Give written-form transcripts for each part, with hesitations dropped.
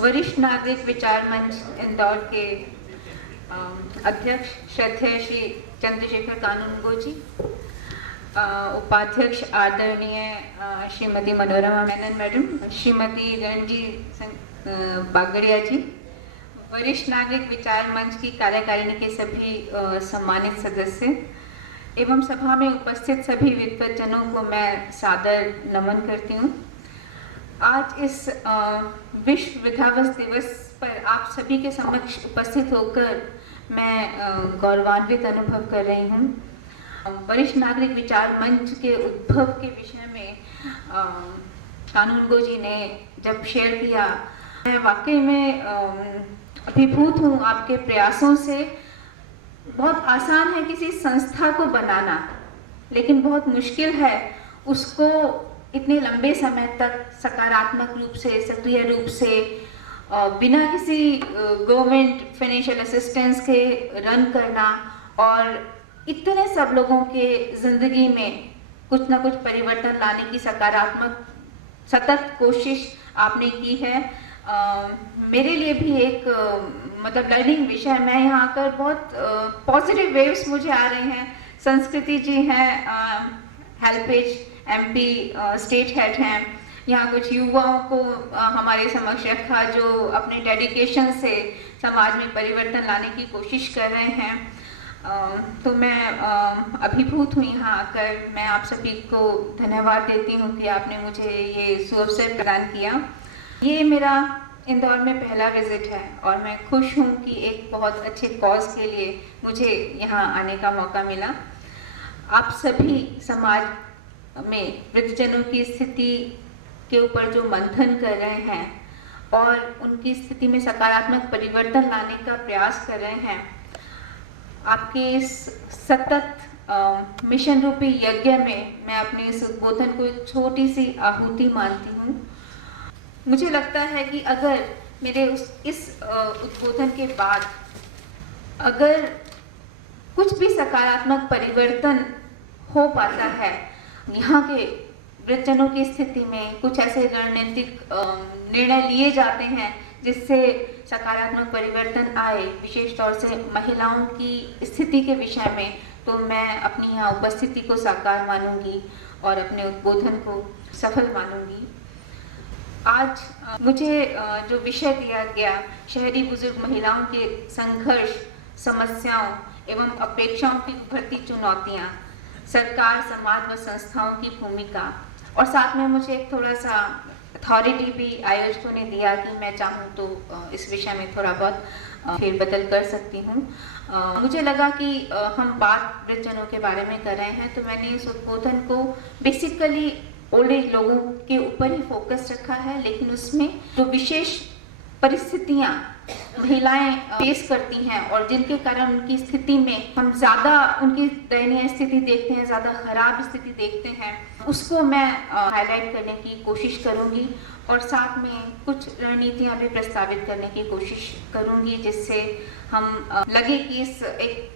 वरिष्ठ नागरिक विचार मंच इंदौर के अध्यक्ष श्रद्धेय श्री चंद्रशेखर कानूनगो जी, उपाध्यक्ष आदरणीय श्रीमती मनोरमा मेनन मैडम, श्रीमती रणजी बागड़िया जी, वरिष्ठ नागरिक विचार मंच की कार्यकारिणी के सभी सम्मानित सदस्य एवं सभा में उपस्थित सभी विद्वज्जनों को मैं सादर नमन करती हूँ। आज इस विश्व विद्यावस दिवस पर आप सभी के समक्ष उपस्थित होकर मैं गौरवान्वित अनुभव कर रही हूँ। वरिष्ठ नागरिक विचार मंच के उद्भव के विषय में कानूनगो जी ने जब शेयर किया, मैं वाकई में अभिभूत हूँ आपके प्रयासों से। बहुत आसान है किसी संस्था को बनाना, लेकिन बहुत मुश्किल है उसको इतने लंबे समय तक सकारात्मक रूप से, सक्रिय रूप से, बिना किसी गवर्नमेंट फाइनेंशियल असिस्टेंस के रन करना और इतने सब लोगों के ज़िंदगी में कुछ ना कुछ परिवर्तन लाने की सकारात्मक सतत कोशिश आपने की है। मेरे लिए भी एक मतलब लर्निंग विषय। मैं यहाँ आकर बहुत पॉजिटिव वेव्स मुझे आ रहे हैं। संस्कृति जी हैं, हेल्पेज एमपी स्टेट हेड हैं, यहाँ कुछ युवाओं को हमारे समक्ष रखा जो अपने डेडिकेशन से समाज में परिवर्तन लाने की कोशिश कर रहे हैं। तो मैं अभिभूत हूँ यहाँ आकर। मैं आप सभी को धन्यवाद देती हूँ कि आपने मुझे ये सुअवसर प्रदान किया। ये मेरा इंदौर में पहला विजिट है और मैं खुश हूँ कि एक बहुत अच्छे कॉज के लिए मुझे यहाँ आने का मौका मिला। आप सभी समाज में वृद्धजनों की स्थिति के ऊपर जो मंथन कर रहे हैं और उनकी स्थिति में सकारात्मक परिवर्तन लाने का प्रयास कर रहे हैं, आपके इस सतत मिशन रूपी यज्ञ में मैं अपने इस उद्बोधन को एक छोटी सी आहुति मानती हूँ। मुझे लगता है कि अगर मेरे इस उद्बोधन के बाद अगर कुछ भी सकारात्मक परिवर्तन हो पाता है यहाँ के वृद्धजनों की स्थिति में, कुछ ऐसे रणनीतिक निर्णय लिए जाते हैं जिससे सकारात्मक परिवर्तन आए, विशेष तौर से महिलाओं की स्थिति के विषय में, तो मैं अपनी यहाँ उपस्थिति को साकार मानूंगी और अपने उद्बोधन को सफल मानूंगी। आज मुझे जो विषय दिया गया, शहरी बुजुर्ग महिलाओं के संघर्ष, समस्याओं एवं अपेक्षाओं की उभरती चुनौतियाँ, सरकार, समाज व संस्थाओं की भूमिका, और साथ में मुझे एक थोड़ा सा अथॉरिटी भी आयोजकों ने दिया कि मैं चाहूँ तो इस विषय में थोड़ा बहुत फेरबदल कर सकती हूँ। मुझे लगा कि हम बात वृद्धजनों के बारे में कर रहे हैं, तो मैंने इस उद्बोधन को बेसिकली ओल्ड एज लोगों के ऊपर ही फोकस रखा है, लेकिन उसमें जो विशेष परिस्थितियाँ महिलाएं फेस करती हैं और जिनके कारण उनकी स्थिति में हम ज़्यादा उनकी दयनीय स्थिति देखते हैं, ज़्यादा खराब स्थिति देखते हैं, उसको मैं हाईलाइट करने की कोशिश करूँगी और साथ में कुछ रणनीतियाँ भी प्रस्तावित करने की कोशिश करूँगी जिससे हम लगे कि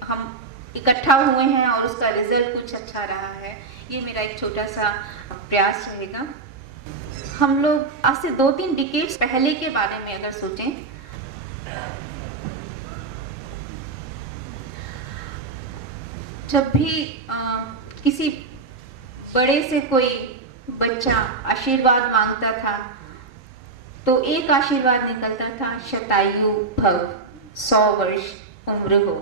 हम इकट्ठा हुए हैं और उसका रिजल्ट कुछ अच्छा रहा है। ये मेरा एक छोटा सा प्रयास रहेगा। हम लोग आज से 2-3 डिकेड्स पहले के बारे में अगर सोचें, जब भी किसी बड़े से कोई बच्चा आशीर्वाद मांगता था तो एक आशीर्वाद निकलता था, शतायु भव, 100 वर्ष उम्र हो।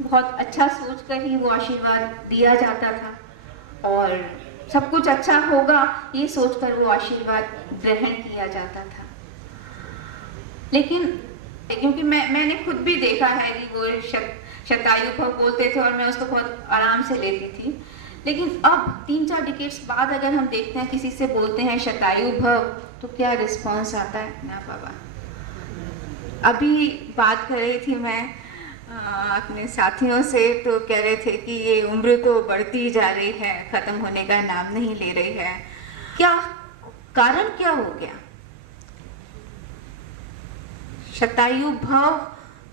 बहुत अच्छा सोचकर ही वो आशीर्वाद दिया जाता था और सब कुछ अच्छा होगा ये सोचकर वो आशीर्वाद ग्रहण किया जाता था। लेकिन क्योंकि मैंने खुद भी देखा है कि वो शतायु भव बोलते थे और मैं उसको बहुत आराम से लेती थी, लेकिन अब 3-4 डिकेड्स बाद अगर हम देखते हैं किसी से बोलते हैं शतायु भव तो क्या रिस्पॉन्स आता है ना बाबा। अभी बात कर रही थी मैं अपने साथियों से, तो कह रहे थे कि ये उम्र तो बढ़ती जा रही है, ख़त्म होने का नाम नहीं ले रही है। क्या कारण क्या हो गया? शतायु भव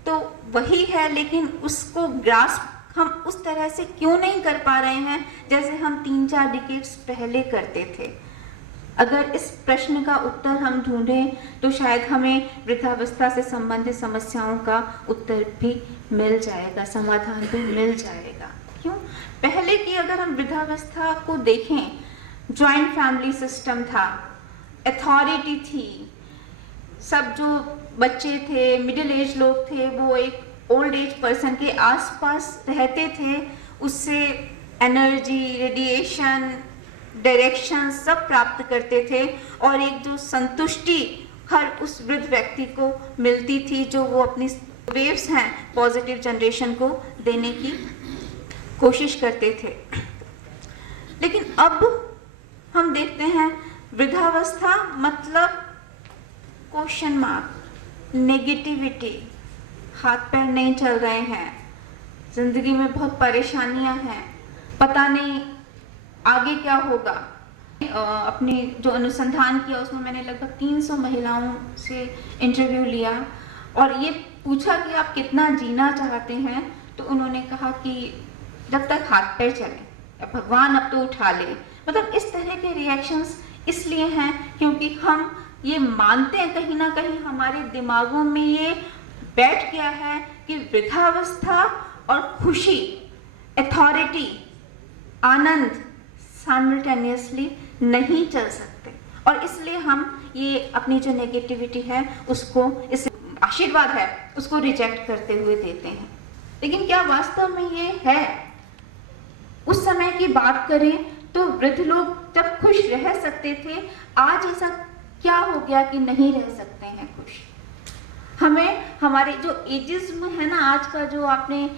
तो वही है, लेकिन उसको ग्रास्प हम उस तरह से क्यों नहीं कर पा रहे हैं जैसे हम 3-4 डिकेड्स पहले करते थे। अगर इस प्रश्न का उत्तर हम ढूंढें तो शायद हमें वृद्धावस्था से संबंधित समस्याओं का उत्तर भी मिल जाएगा, समाधान भी मिल जाएगा। क्यों? पहले की अगर हम वृद्धावस्था को देखें, जॉइंट फैमिली सिस्टम था, अथॉरिटी थी, सब जो बच्चे थे, मिडिल एज लोग थे, वो एक ओल्ड एज पर्सन के आसपास रहते थे, उससे एनर्जी, रेडिएशन, डायरेक्शन सब प्राप्त करते थे और एक जो संतुष्टि हर उस वृद्ध व्यक्ति को मिलती थी जो वो अपनी वेव्स हैं पॉजिटिव जनरेशन को देने की कोशिश करते थे। लेकिन अब हम देखते हैं वृद्धावस्था मतलब क्वेश्चन मार्क, नेगेटिविटी, हाथ पैर नहीं चल रहे हैं, जिंदगी में बहुत परेशानियां हैं, पता नहीं आगे क्या होगा। अपनी जो अनुसंधान किया उसमें मैंने लगभग 300 महिलाओं से इंटरव्यू लिया और ये पूछा कि आप कितना जीना चाहते हैं, तो उन्होंने कहा कि जब तक हाथ पैर चले, या भगवान अब तो उठा ले। मतलब इस तरह के रिएक्शंस इसलिए हैं क्योंकि हम ये मानते हैं, कहीं ना कहीं हमारे दिमागों में ये बैठ गया है कि वृद्धावस्था और खुशी, अथॉरिटी, आनंद साइमल्टेनियसली नहीं चल सकते और इसलिए हम ये अपनी जो नेगेटिविटी है उसको, इस आशीर्वाद है उसको रिजेक्ट करते हुए देते हैं। लेकिन क्या वास्तव में ये है? उस समय की बात करें तो वृद्ध लोग जब खुश रह सकते थे, आज ऐसा क्या हो गया कि नहीं रह सकते हैं खुश? हमें हमारे जो एजिज्म है ना, आज का जो आपने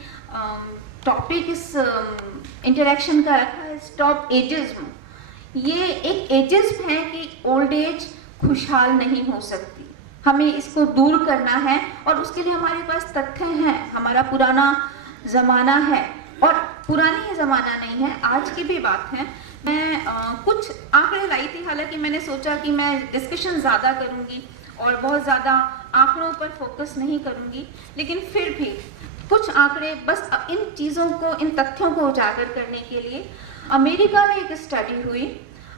टॉपिक इस इंटरेक्शन का रखा है, स्टॉप एजिज्म, ये एक एजिज्म है कि ओल्ड एज खुशहाल नहीं हो सकती, हमें इसको दूर करना है और उसके लिए हमारे पास तथ्य हैं। हमारा पुराना ज़माना है और पुरानी ही ज़माना नहीं है, आज की भी बात है। मैं कुछ आंकड़े लाई थी, हालांकि मैंने सोचा कि मैं डिस्कशन ज़्यादा करूँगी और बहुत ज़्यादा आंकड़ों पर फोकस नहीं करूँगी, लेकिन फिर भी कुछ आंकड़े बस इन चीज़ों को, इन तथ्यों को उजागर करने के लिए। अमेरिका में एक स्टडी हुई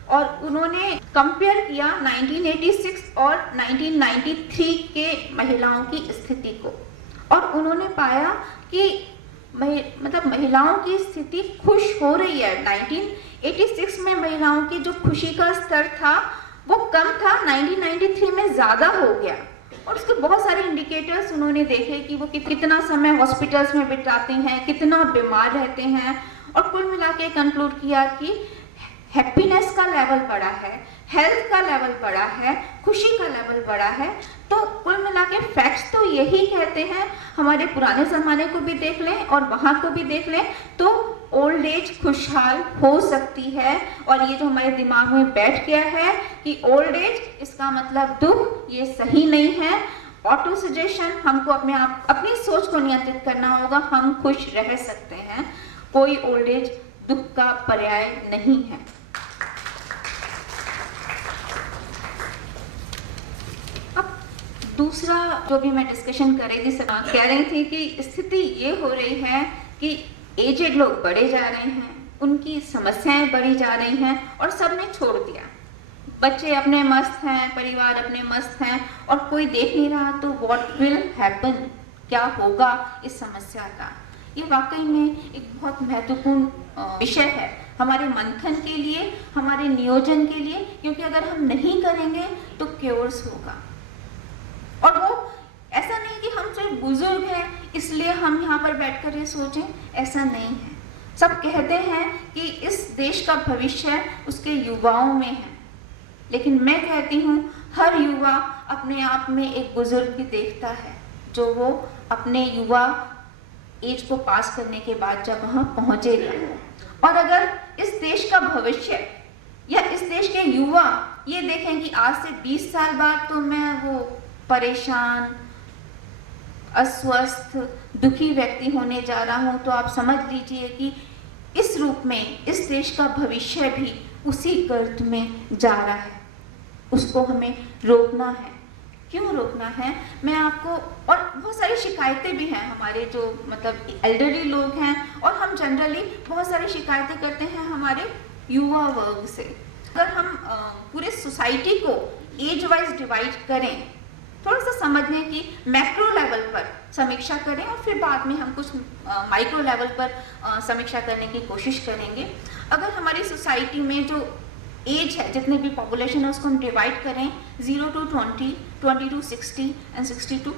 और उन्होंने कंपेयर किया 1986 और 1993 के महिलाओं की स्थिति को और उन्होंने पाया कि मतलब महिलाओं की स्थिति खुश हो रही है। 1986 में महिलाओं की जो खुशी का स्तर था वो कम था, 1993 में ज़्यादा हो गया और उसके बहुत सारे इंडिकेटर्स उन्होंने देखे कि वो कितना समय हॉस्पिटल्स में बिताते हैं, कितना बीमार रहते हैं और कुल मिला के कंक्लूड किया कि हैप्पीनेस का लेवल बढ़ा है, हेल्थ का लेवल बढ़ा है, खुशी का लेवल बढ़ा है। तो कुल मिला के फैक्ट्स तो यही कहते हैं, हमारे पुराने ज़माने को भी देख लें और वहाँ को भी देख लें तो ओल्ड एज खुशहाल हो सकती है। और ये जो हमारे दिमाग में बैठ गया है कि ओल्ड एज इसका मतलब दुख, ये सही नहीं है। ऑटो सजेशन, हमको अपनी सोच को नियंत्रित करना होगा। हम खुश रह सकते हैं, कोई ओल्ड एज दुख का पर्याय नहीं है। अब दूसरा जो भी मैं डिस्कशन कर रही थी, कह रही थी कि स्थिति ये हो रही है कि एजेड लोग बढ़े जा रहे हैं, उनकी समस्याएं बढ़ी जा रही हैं और सबने छोड़ दिया। बच्चे अपने मस्त हैं, परिवार अपने मस्त हैं और कोई देख नहीं रहा, तो व्हाट विल हैपन, क्या होगा इस समस्या का। ये वाकई में एक बहुत महत्वपूर्ण विषय है हमारे मंथन के लिए, हमारे नियोजन के लिए, क्योंकि अगर हम नहीं करेंगे तो क्योर्स होगा। और वो ऐसा नहीं कि हम सिर्फ बुजुर्ग हैं इसलिए हम यहाँ पर बैठकर ये सोचें, ऐसा नहीं है। सब कहते हैं कि इस देश का भविष्य उसके युवाओं में है, लेकिन मैं कहती हूँ हर युवा अपने आप में एक बुजुर्ग भी देखता है, जो वो अपने युवा एज को पास करने के बाद जब वहाँ पहुँचेगा। और अगर इस देश का भविष्य या इस देश के युवा ये देखें कि आज से 20 साल बाद तो मैं वो परेशान, अस्वस्थ, दुखी व्यक्ति होने जा रहा हूँ, तो आप समझ लीजिए कि इस रूप में इस देश का भविष्य भी उसी गर्त में जा रहा है। उसको हमें रोकना है। क्यों रोकना है? मैं आपको, और बहुत सारी शिकायतें भी हैं हमारे जो मतलब एल्डरली लोग हैं, और हम जनरली बहुत सारी शिकायतें करते हैं हमारे युवा वर्ग से। अगर हम पूरे सोसाइटी को एज वाइज डिवाइड करें, थोड़ा सा समझने की मैक्रो लेवल पर समीक्षा करें और फिर बाद में हम कुछ माइक्रो लेवल पर समीक्षा करने की कोशिश करेंगे। अगर हमारी सोसाइटी में जो एज है, जितने भी पॉपुलेशन है, उसको हम डिवाइड करें 0 to 20, 20 to 60 and 60 to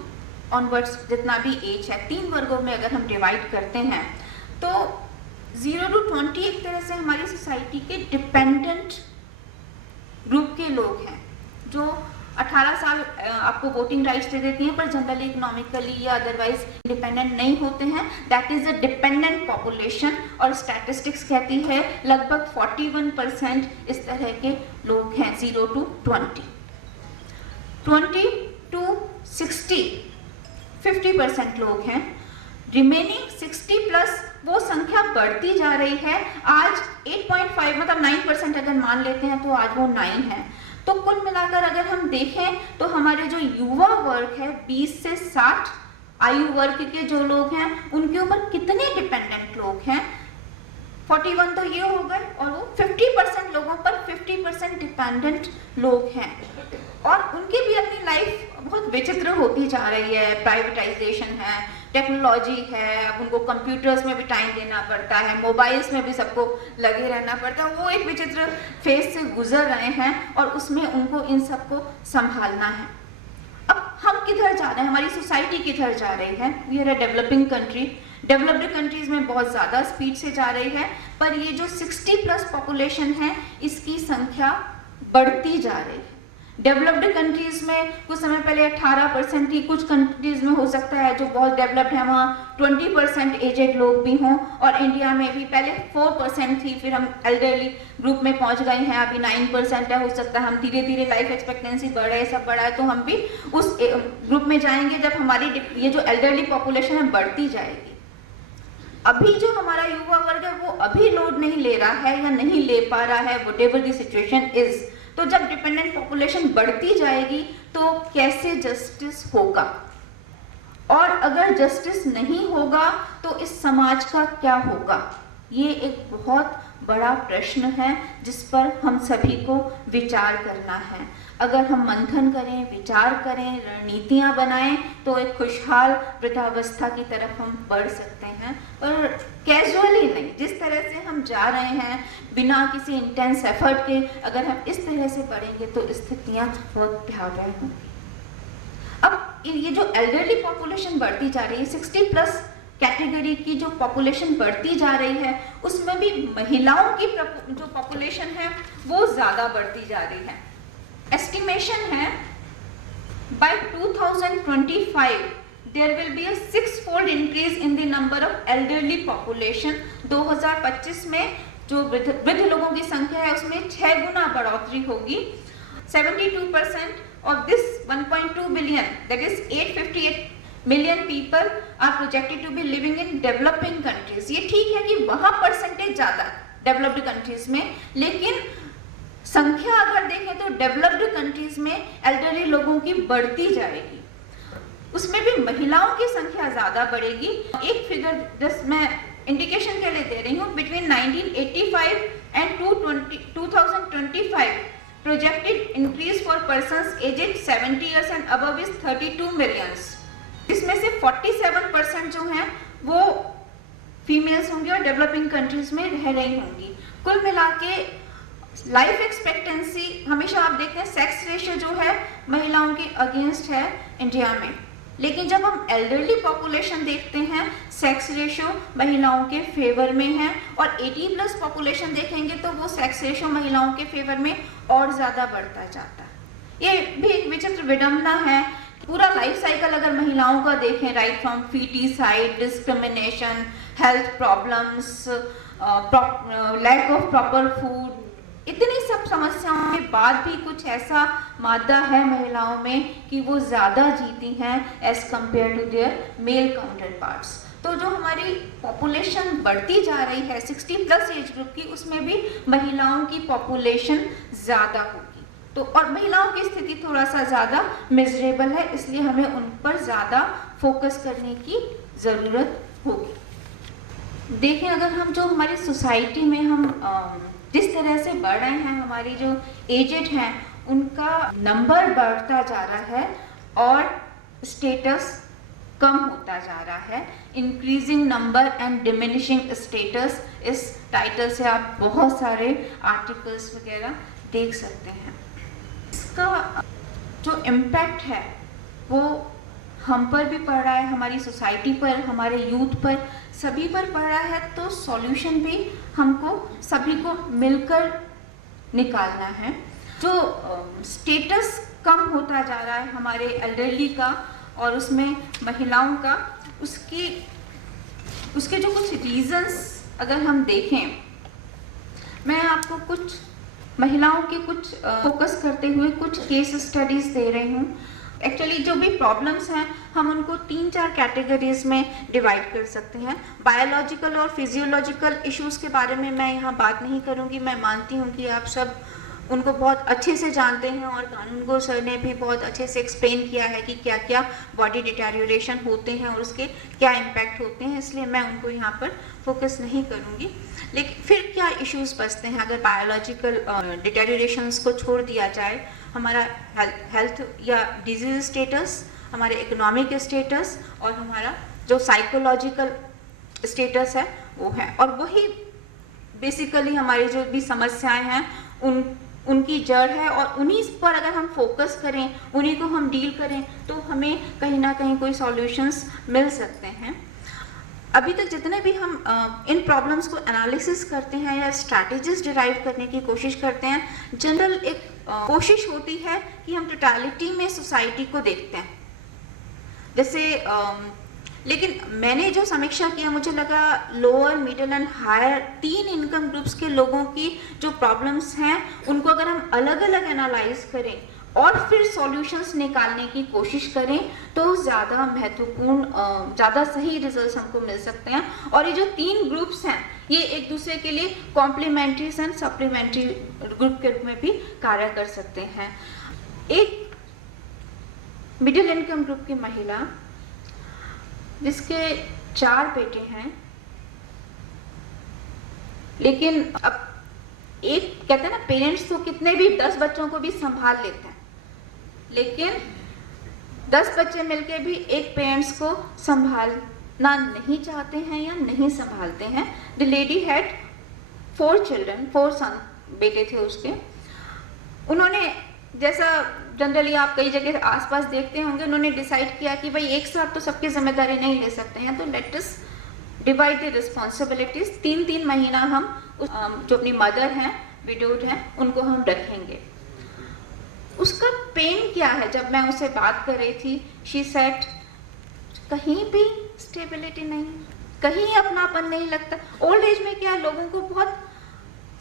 onwards, जितना भी एज है, 3 वर्गों में अगर हम डिवाइड करते हैं तो 0 to 20 एक तरह से हमारी सोसाइटी के डिपेंडेंट ग्रुप के लोग हैं, जो 18 साल आपको वोटिंग राइट्स दे देती हैं पर जनरली इकोनॉमिकली या अदरवाइज इंडिपेंडेंट नहीं होते हैं। That is a dependent population, और स्टैटिस्टिक्स कहती है लगभग 41% इस तरह के लोग हैं 0 to 20। 20 to 60 50% लोग हैं। रिमेनिंग 60 प्लस वो संख्या बढ़ती जा रही है। आज 8.5 मतलब 9% अगर मान लेते हैं तो आज वो 9 है। तो कुल मिलाकर अगर हम देखें तो हमारे जो युवा वर्ग है 20 से 60 आयु वर्ग के जो लोग हैं, उनके ऊपर कितने डिपेंडेंट लोग हैं? 41 तो ये हो गए, और वो 50% लोगों पर 50% डिपेंडेंट लोग हैं, और उनकी भी अपनी लाइफ बहुत विचित्र होती जा रही है। प्राइवेटाइजेशन है, टेक्नोलॉजी है, अब उनको कंप्यूटर्स में भी टाइम देना पड़ता है, मोबाइल्स में भी सबको लगे रहना पड़ता है। वो एक विचित्र फेज से गुजर रहे हैं और उसमें उनको इन सबको संभालना है। अब हम किधर जा रहे हैं, हमारी सोसाइटी किधर जा रही है? We are a developing country. Developed countries में बहुत ज़्यादा स्पीड से जा रही है, पर ये जो 60 प्लस पॉपुलेशन है इसकी संख्या बढ़ती जा रही है। डेवलप्ड कंट्रीज में कुछ समय पहले 18% थी, कुछ कंट्रीज में हो सकता है जो बहुत डेवलप्ड है वहाँ 20% एजेड लोग भी हों, और इंडिया में भी पहले 4% थी, फिर हम एल्डरली ग्रुप में पहुँच गए हैं, अभी 9% है। हो सकता है हम धीरे धीरे लाइफ एक्सपेक्टेंसी बढ़े, सब बढ़ा है तो हम भी उस ग्रुप में जाएंगे जब हमारी ये जो एल्डरली पॉपुलेशन है बढ़ती जाएगी। अभी जो हमारा युवा वर्ग है वो अभी लोड नहीं ले रहा है या नहीं ले पा रहा है, व्हाटएवर द सिचुएशन इज। तो जब डिपेंडेंट पॉपुलेशन बढ़ती जाएगी तो कैसे जस्टिस होगा, और अगर जस्टिस नहीं होगा तो इस समाज का क्या होगा? ये एक बहुत बड़ा प्रश्न है जिस पर हम सभी को विचार करना है। अगर हम मंथन करें, विचार करें, रणनीतियां बनाएं तो एक खुशहाल वृद्धावस्था की तरफ हम बढ़ सकते हैं, पर कैजुअली नहीं। जिस तरह से हम जा रहे हैं बिना किसी इंटेंस एफर्ट के, अगर हम इस तरह से बढ़ेंगे तो स्थितियां बहुत भयावह होंगी। अब ये जो एल्डरली पॉपुलेशन बढ़ती जा रही है, 60 प्लस कैटेगरी की जो पॉपुलेशन बढ़ती जा रही है, उसमें भी महिलाओं की जो पॉपुलेशन है वो ज़्यादा बढ़ती जा रही है। एस्टिमेशन है bye 2025 there will be a 6-fold increase in the number of elderly population। 2025 में जो वृद्ध लोगों की संख्या है उसमें 6 गुना बढ़ोतरी होगी। 72% of this 1.2 billion, that is 858 million people are projected to be living in developing countries। ये ठीक है कि वहाँ परसेंटेज ज़्यादा डेवलप्ड कंट्रीज में, लेकिन संख्या अगर देखें तो डेवलप्ड कंट्रीज में एल्डरली लोगों की बढ़ती जाएगी, उसमें भी महिलाओं की संख्या ज़्यादा बढ़ेगी। एक फिगर जस्ट मैं इंडिकेशन के लिए दे रही हूँ, between 1985 and 2025 projected increase for persons aged 70 years and above is 32 millions। इसमें से 47% जो हैं वो फीमेल्स होंगी और डेवलपिंग कंट्रीज में रह रही होंगी। कुल मिला के लाइफ एक्सपेक्टेंसी हमेशा आप देखते हैं सेक्स रेशियो जो है महिलाओं के अगेंस्ट है इंडिया में, लेकिन जब हम एल्डरली पॉपुलेशन देखते हैं सेक्स रेशियो महिलाओं के फेवर में है, और 80 प्लस पॉपुलेशन देखेंगे तो वो सेक्स रेशियो महिलाओं के फेवर में और ज़्यादा बढ़ता जाता है। ये भी एक विचित्र विडंबना है। पूरा लाइफ साइकिल अगर महिलाओं का देखें, right from foeticide, discrimination, health problems, lack of proper food, इतनी सब समस्याओं के बाद भी कुछ ऐसा मादा है महिलाओं में कि वो ज़्यादा जीती हैं as compare to their male counterparts. तो जो हमारी पॉपुलेशन बढ़ती जा रही है 60 प्लस एज ग्रुप की, उसमें भी महिलाओं की पॉपुलेशन ज़्यादा होगी। तो और महिलाओं की स्थिति थोड़ा सा ज़्यादा मिजरेबल है, इसलिए हमें उन पर ज़्यादा फोकस करने की ज़रूरत होगी। देखें, अगर हम जो हमारी सोसाइटी में हम जिस तरह से बढ़ रहे हैं, हमारी जो एजेड हैं उनका नंबर बढ़ता जा रहा है और स्टेटस कम होता जा रहा है। Increasing number and diminishing status, इस टाइटल से आप बहुत सारे आर्टिकल्स वगैरह देख सकते हैं। इसका जो इम्पैक्ट है वो हम पर भी पड़ रहा है, हमारी सोसाइटी पर, हमारे यूथ पर, सभी पर पड़ रहा है। तो सॉल्यूशन भी हमको सभी को मिलकर निकालना है। जो स्टेटस कम होता जा रहा है हमारे एल्डरली का और उसमें महिलाओं का, उसके जो कुछ रीजंस अगर हम देखें, मैं आपको कुछ महिलाओं के कुछ फोकस करते हुए कुछ केस स्टडीज दे रही हूँ। एक्चुअली जो भी प्रॉब्लम्स हैं हम उनको 3-4 कैटेगरीज में डिवाइड कर सकते हैं। बायोलॉजिकल और फिजियोलॉजिकल इश्यूज के बारे में मैं यहाँ बात नहीं करूँगी। मैं मानती हूँ कि आप सब उनको बहुत अच्छे से जानते हैं और कानूनगो सर ने भी बहुत अच्छे से एक्सप्लेन किया है कि क्या क्या बॉडी डिटेरियोरेशन होते हैं और उसके क्या इम्पैक्ट होते हैं, इसलिए मैं उनको यहाँ पर फोकस नहीं करूँगी। लेकिन फिर क्या इश्यूज बचते हैं अगर बायोलॉजिकल डिटेरियोरेशंस को छोड़ दिया जाए? हमारा हेल्थ या डिजीज स्टेटस, हमारे इकोनॉमिक स्टेटस और हमारा जो साइकोलॉजिकल स्टेटस है वो है, और वही बेसिकली हमारी जो भी समस्याएं हैं उनकी जड़ है। और उन्हीं पर अगर हम फोकस करें, उन्हीं को हम डील करें, तो हमें कहीं ना कहीं कोई सॉल्यूशंस मिल सकते हैं। अभी तक जितने भी हम इन प्रॉब्लम्स को एनालिसिस करते हैं या स्ट्रैटेजीज डिराइव करने की कोशिश करते हैं, जनरल एक कोशिश होती है कि हम टोटलिटी में सोसाइटी को देखते हैं। जैसे लेकिन मैंने जो समीक्षा किया, मुझे लगा lower, middle and higher 3 income groups के लोगों की जो प्रॉब्लम्स हैं उनको अगर हम अलग अलग एनालाइज करें और फिर सॉल्यूशंस निकालने की कोशिश करें तो ज़्यादा महत्वपूर्ण, ज़्यादा सही रिजल्ट्स हमको मिल सकते हैं। और ये जो 3 ग्रुप्स हैं ये एक दूसरे के लिए कॉम्प्लीमेंट्री एंड सप्लीमेंट्री ग्रुप के रूप में भी कार्य कर सकते हैं। एक मिडिल इनकम ग्रुप की महिला जिसके 4 बेटे हैं, लेकिन अब एक कहते हैं ना, पेरेंट्स तो कितने भी 10 बच्चों को भी संभाल लेते हैं, लेकिन 10 बच्चे मिलके भी एक पेरेंट्स को संभालना नहीं चाहते हैं या नहीं संभालते हैं। द लेडी हैड 4 चिल्ड्रन, 4 सन, बेटे थे उसके। उन्होंने, जैसा जनरली आप कई जगह आसपास देखते होंगे, उन्होंने डिसाइड किया कि भाई एक साथ तो सबकी जिम्मेदारी नहीं ले सकते हैं, तो let us divide the responsibilities. 3-3 महीना हम जो अपनी मदर हैं, विडोड हैं, उनको हम रखेंगे। उसका पेन क्या है? जब मैं उससे बात कर रही थी, शी सेड कहीं भी स्टेबिलिटी नहीं, कहीं अपनापन नहीं लगता। ओल्ड एज में क्या, लोगों को बहुत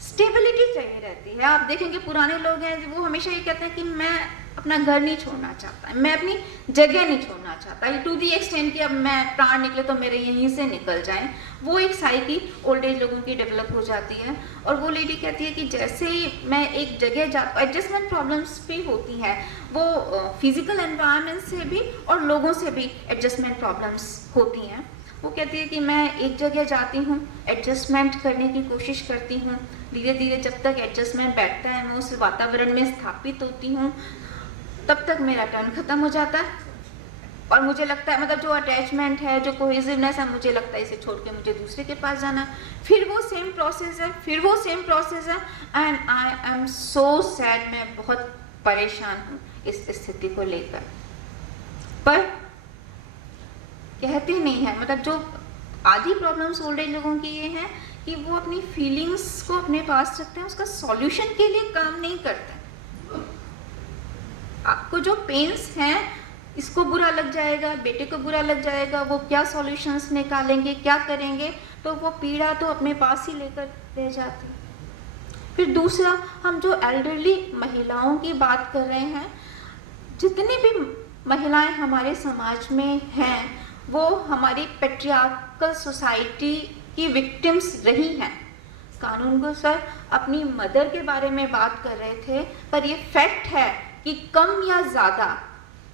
स्टेबिलिटी चाहिए रहती है। आप देखेंगे पुराने लोग हैं, वो हमेशा ये कहते हैं कि मैं अपना घर नहीं छोड़ना चाहता, मैं अपनी जगह नहीं छोड़ना चाहता, टू दी एक्सटेंड कि अब मैं प्राण निकले तो मेरे यहीं से निकल जाएं। वो एक साइकी ओल्ड एज लोगों की डेवलप हो जाती है। और वो लेडी कहती है कि जैसे ही मैं एक जगह जाता, एडजस्टमेंट प्रॉब्लम्स भी होती हैं, वो फिजिकल एनवायरनमेंट से भी और लोगों से भी एडजस्टमेंट प्रॉब्लम्स होती हैं। वो कहती है कि मैं एक जगह जाती हूँ, एडजस्टमेंट करने की कोशिश करती हूँ, धीरे धीरे जब तक एडजस्टमेंट बैठता है, मैं उस वातावरण में स्थापित होती हूँ, तब तक मेरा टर्न खत्म हो जाता है और मुझे लगता है, मतलब जो अटैचमेंट है, जो कोहेसिवनेस है, मुझे लगता है इसे छोड़ के मुझे दूसरे के पास जाना। फिर वो सेम प्रोसेस है, फिर वो सेम प्रोसेस है, and I am so sad. मैं बहुत परेशान हूँ इस स्थिति को लेकर, पर कहते नहीं है। मतलब जो आधी प्रॉब्लम्स ओल्ड एज लोगों की ये हैं कि वो अपनी फीलिंग्स को अपने पास रखते हैं, उसका सॉल्यूशन के लिए काम नहीं करते। आपको जो पेन्स हैं, इसको बुरा लग जाएगा, बेटे को बुरा लग जाएगा, वो क्या सॉल्यूशंस निकालेंगे, क्या करेंगे, तो वो पीड़ा तो अपने पास ही लेकर रह जाते हैं। फिर दूसरा, हम जो एल्डरली महिलाओं की बात कर रहे हैं, जितनी भी महिलाएं हमारे समाज में हैं, वो हमारी पेट्रियार्कल सोसाइटी की विक्टिम्स रही हैं। कानूनगो सर अपनी मदर के बारे में बात कर रहे थे, पर ये फैक्ट है कि कम या ज़्यादा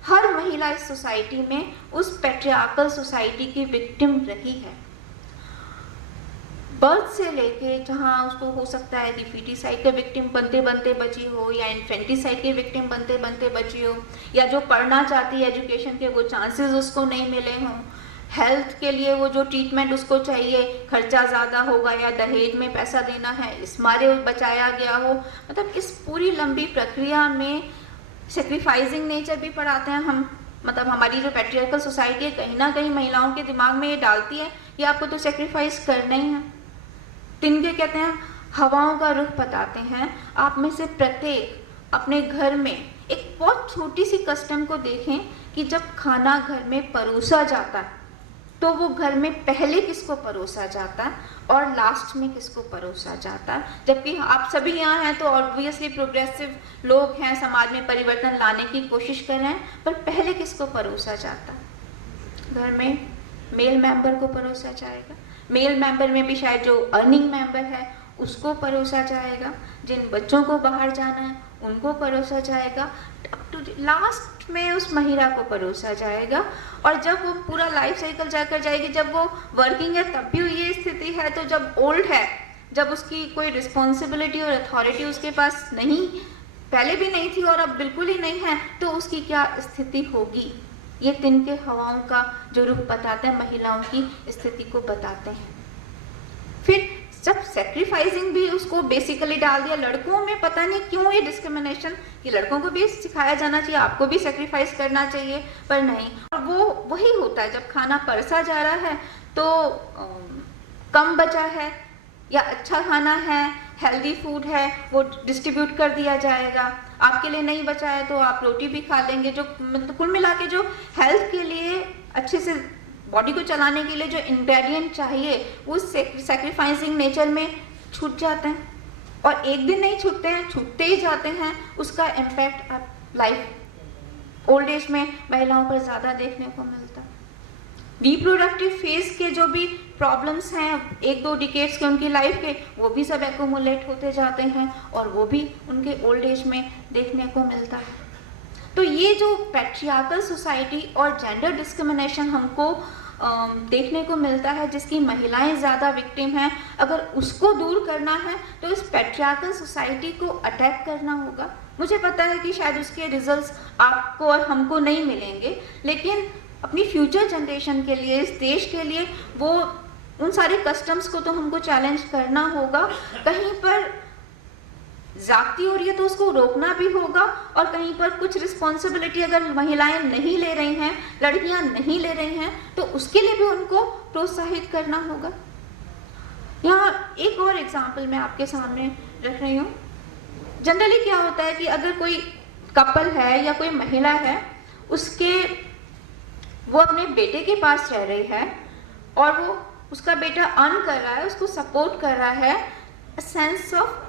हर महिला इस सोसाइटी में उस पेट्रियार्कल सोसाइटी की विक्टिम रही है। बर्थ से लेके जहाँ उसको हो सकता है कि फीटिसाइड के विक्टिम बनते बनते बची हो, या इन्फेंटिसाइड के विक्टिम बनते बनते बची हो, या जो पढ़ना चाहती है एजुकेशन के वो चांसेस उसको नहीं मिले हों, हेल्थ के लिए वो जो ट्रीटमेंट उसको चाहिए खर्चा ज़्यादा होगा, या दहेज में पैसा देना है इस मारे बचाया गया हो। मतलब इस पूरी लंबी प्रक्रिया में सेक्रीफाइसिंग नेचर भी पढ़ाते हैं हम। मतलब हमारी जो पैट्रियार्कल सोसाइटी है कहीं ना कहीं महिलाओं के दिमाग में ये डालती है कि आपको तो सेक्रीफाइस करना ही है। तिनके कहते हैं हवाओं का रुख बताते हैं, आप में से प्रत्येक अपने घर में एक बहुत छोटी सी कस्टम को देखें कि जब खाना घर में परोसा जाता है तो वो घर में पहले किसको परोसा जाता है और लास्ट में किसको परोसा जाता है। जबकि आप सभी यहाँ हैं तो ऑब्वियसली प्रोग्रेसिव लोग हैं, समाज में परिवर्तन लाने की कोशिश कर रहे हैं, पर पहले किसको परोसा जाता है? घर में मेल मेंबर को परोसा जाएगा, मेल मेंबर में भी शायद जो अर्निंग मेंबर है उसको परोसा जाएगा, जिन बच्चों को बाहर जाना है उनको परोसा जाएगा, अप टू लास्ट में उस महिला को परोसा जाएगा। और जब वो पूरा लाइफ साइकिल जाकर जाएगी, जब वो वर्किंग है तब भी ये स्थिति है, तो जब ओल्ड है, जब उसकी कोई रिस्पॉन्सिबिलिटी और अथॉरिटी उसके पास नहीं, पहले भी नहीं थी और अब बिल्कुल ही नहीं है, तो उसकी क्या स्थिति होगी। ये तिनके हवाओं का जो रुख बताते हैं महिलाओं की स्थिति को बताते हैं। फिर जब सेक्रीफाइसिंग भी उसको बेसिकली डाल दिया, लड़कों में पता नहीं क्यों ये डिस्क्रिमिनेशन कि लड़कों को भी सिखाया जाना चाहिए, आपको भी सेक्रीफाइस करना चाहिए, पर नहीं। और वो वही होता है जब खाना परसा जा रहा है तो कम बचा है या अच्छा खाना है, हेल्दी फूड है, वो डिस्ट्रीब्यूट कर दिया जाएगा। आपके लिए नहीं बचा है तो आप रोटी भी खा लेंगे। जो मतलब कुल मिला के जो हेल्थ के लिए अच्छे से बॉडी को चलाने के लिए जो इंग्रेडिएंट चाहिए वो सैक्रिफाइसिंग नेचर में छूट जाते हैं, और एक दिन नहीं छूटते हैं, छूटते ही जाते हैं। उसका इम्पैक्ट अब लाइफ ओल्ड एज में महिलाओं पर ज़्यादा देखने को मिलता है। रिप्रोडक्टिव फेज के जो भी प्रॉब्लम्स हैं 1-2 डिकेड्स के उनकी लाइफ के, वो भी सब एक्यूमुलेट होते जाते हैं और वो भी उनके ओल्ड एज में देखने को मिलता है। तो ये जो पैट्रियार्कल सोसाइटी और जेंडर डिस्क्रिमिनेशन हमको देखने को मिलता है, जिसकी महिलाएं ज़्यादा विक्टिम हैं, अगर उसको दूर करना है तो इस पैट्रियार्कल सोसाइटी को अटैक करना होगा। मुझे पता है कि शायद उसके रिजल्ट्स आपको और हमको नहीं मिलेंगे, लेकिन अपनी फ्यूचर जनरेशन के लिए, इस देश के लिए, वो उन सारे कस्टम्स को तो हमको चैलेंज करना होगा। कहीं पर जाती हो रही है तो उसको रोकना भी होगा, और कहीं पर कुछ रिस्पॉन्सिबिलिटी अगर महिलाएं नहीं ले रही हैं, लड़कियां नहीं ले रही हैं, तो उसके लिए भी उनको प्रोत्साहित करना होगा। यहाँ एक और एग्जाम्पल मैं आपके सामने रख रही हूँ। जनरली क्या होता है कि अगर कोई कपल है या कोई महिला है, वो अपने बेटे के पास रह रही है और वो उसका बेटा अर्न कर रहा है, उसको सपोर्ट कर रहा है, सेंस ऑफ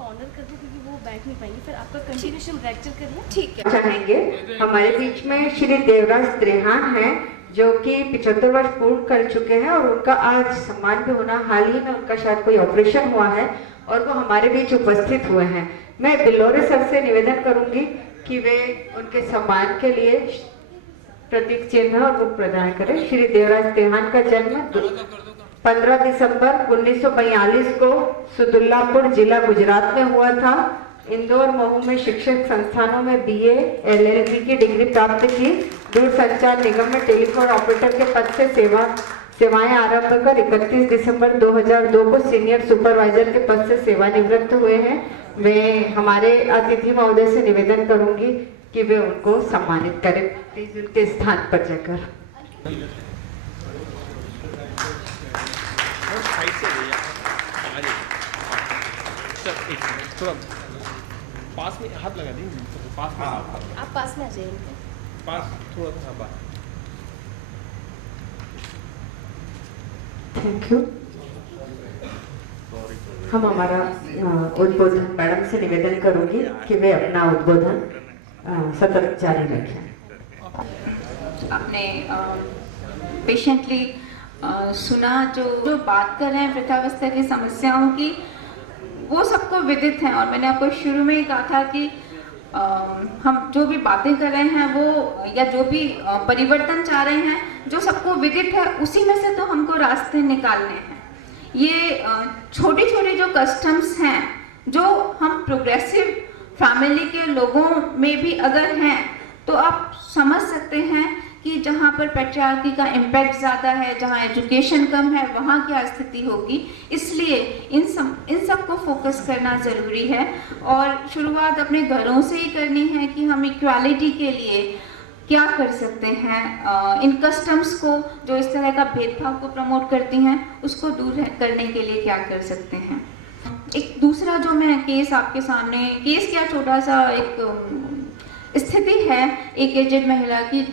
ऑनर कर दो क्योंकि वो बैठ नहीं पाएंगे, फिर आपका कंटिन्यूएशन लेक्चर करिए। ठीक है। चाहेंगे हमारे बीच में श्री देवराज त्रेहान हैं जो कि 75 वर्ष पूर्ण कर चुके हैं, और उनका आज सम्मान भी होना, हाल ही में उनका शायद कोई ऑपरेशन हुआ है और वो हमारे बीच उपस्थित हुए हैं। मैं बिल्लोरे सर से निवेदन करूंगी कि वे उनके सम्मान के लिए प्रतीक चिन्ह और वो प्रदान करें। श्री देवराज त्रेहान का जन्म 15 दिसंबर 1942 को सुदुल्लापुर जिला गुजरात में हुआ था। इंदौर महू में शिक्षक संस्थानों में BA LLB की डिग्री प्राप्त की। दूरसंचार निगम में टेलीफोन ऑपरेटर के पद से सेवाएं आरंभ कर 31 दिसंबर 2002 को सीनियर सुपरवाइजर के पद से सेवानिवृत्त हुए हैं। मैं हमारे अतिथि महोदय से निवेदन करूंगी कि वे उनको सम्मानित करें, प्लीज उनके स्थान पर जाकर। थोड़ा पास में हाथ लगा दी, पास में आप पास में आ जाइए, पास थोड़ा सा बाहर। Thank you. हम हमारा उद्बोधन मैडम से निवेदन करूंगी कि वे अपना उद्बोधन सतत जारी रखें। आपने पेशेंटली सुना, जो बात कर रहे हैं वृद्धावस्था की समस्याओं की, वो सबको विदित हैं। और मैंने आपको शुरू में ही कहा था कि हम जो भी बातें कर रहे हैं वो या जो भी परिवर्तन चाह रहे हैं, जो सबको विदित है, उसी में से तो हमको रास्ते निकालने हैं। ये छोटे छोटे जो कस्टम्स हैं, जो हम प्रोग्रेसिव फैमिली के लोगों में भी अगर हैं, तो आप समझ सकते हैं कि जहाँ पर पैट्रियार्की का इम्पैक्ट ज़्यादा है, जहाँ एजुकेशन कम है, वहाँ क्या स्थिति होगी। इसलिए इन सब को फोकस करना ज़रूरी है और शुरुआत अपने घरों से ही करनी है कि हम इक्वालिटी के लिए क्या कर सकते हैं। इन कस्टम्स को जो इस तरह का भेदभाव को प्रमोट करती हैं, उसको दूर करने के लिए क्या कर सकते हैं। एक दूसरा जो मैं केस आपके सामने, केस क्या, छोटा सा एक स्थिति है एक एजेड महिला की।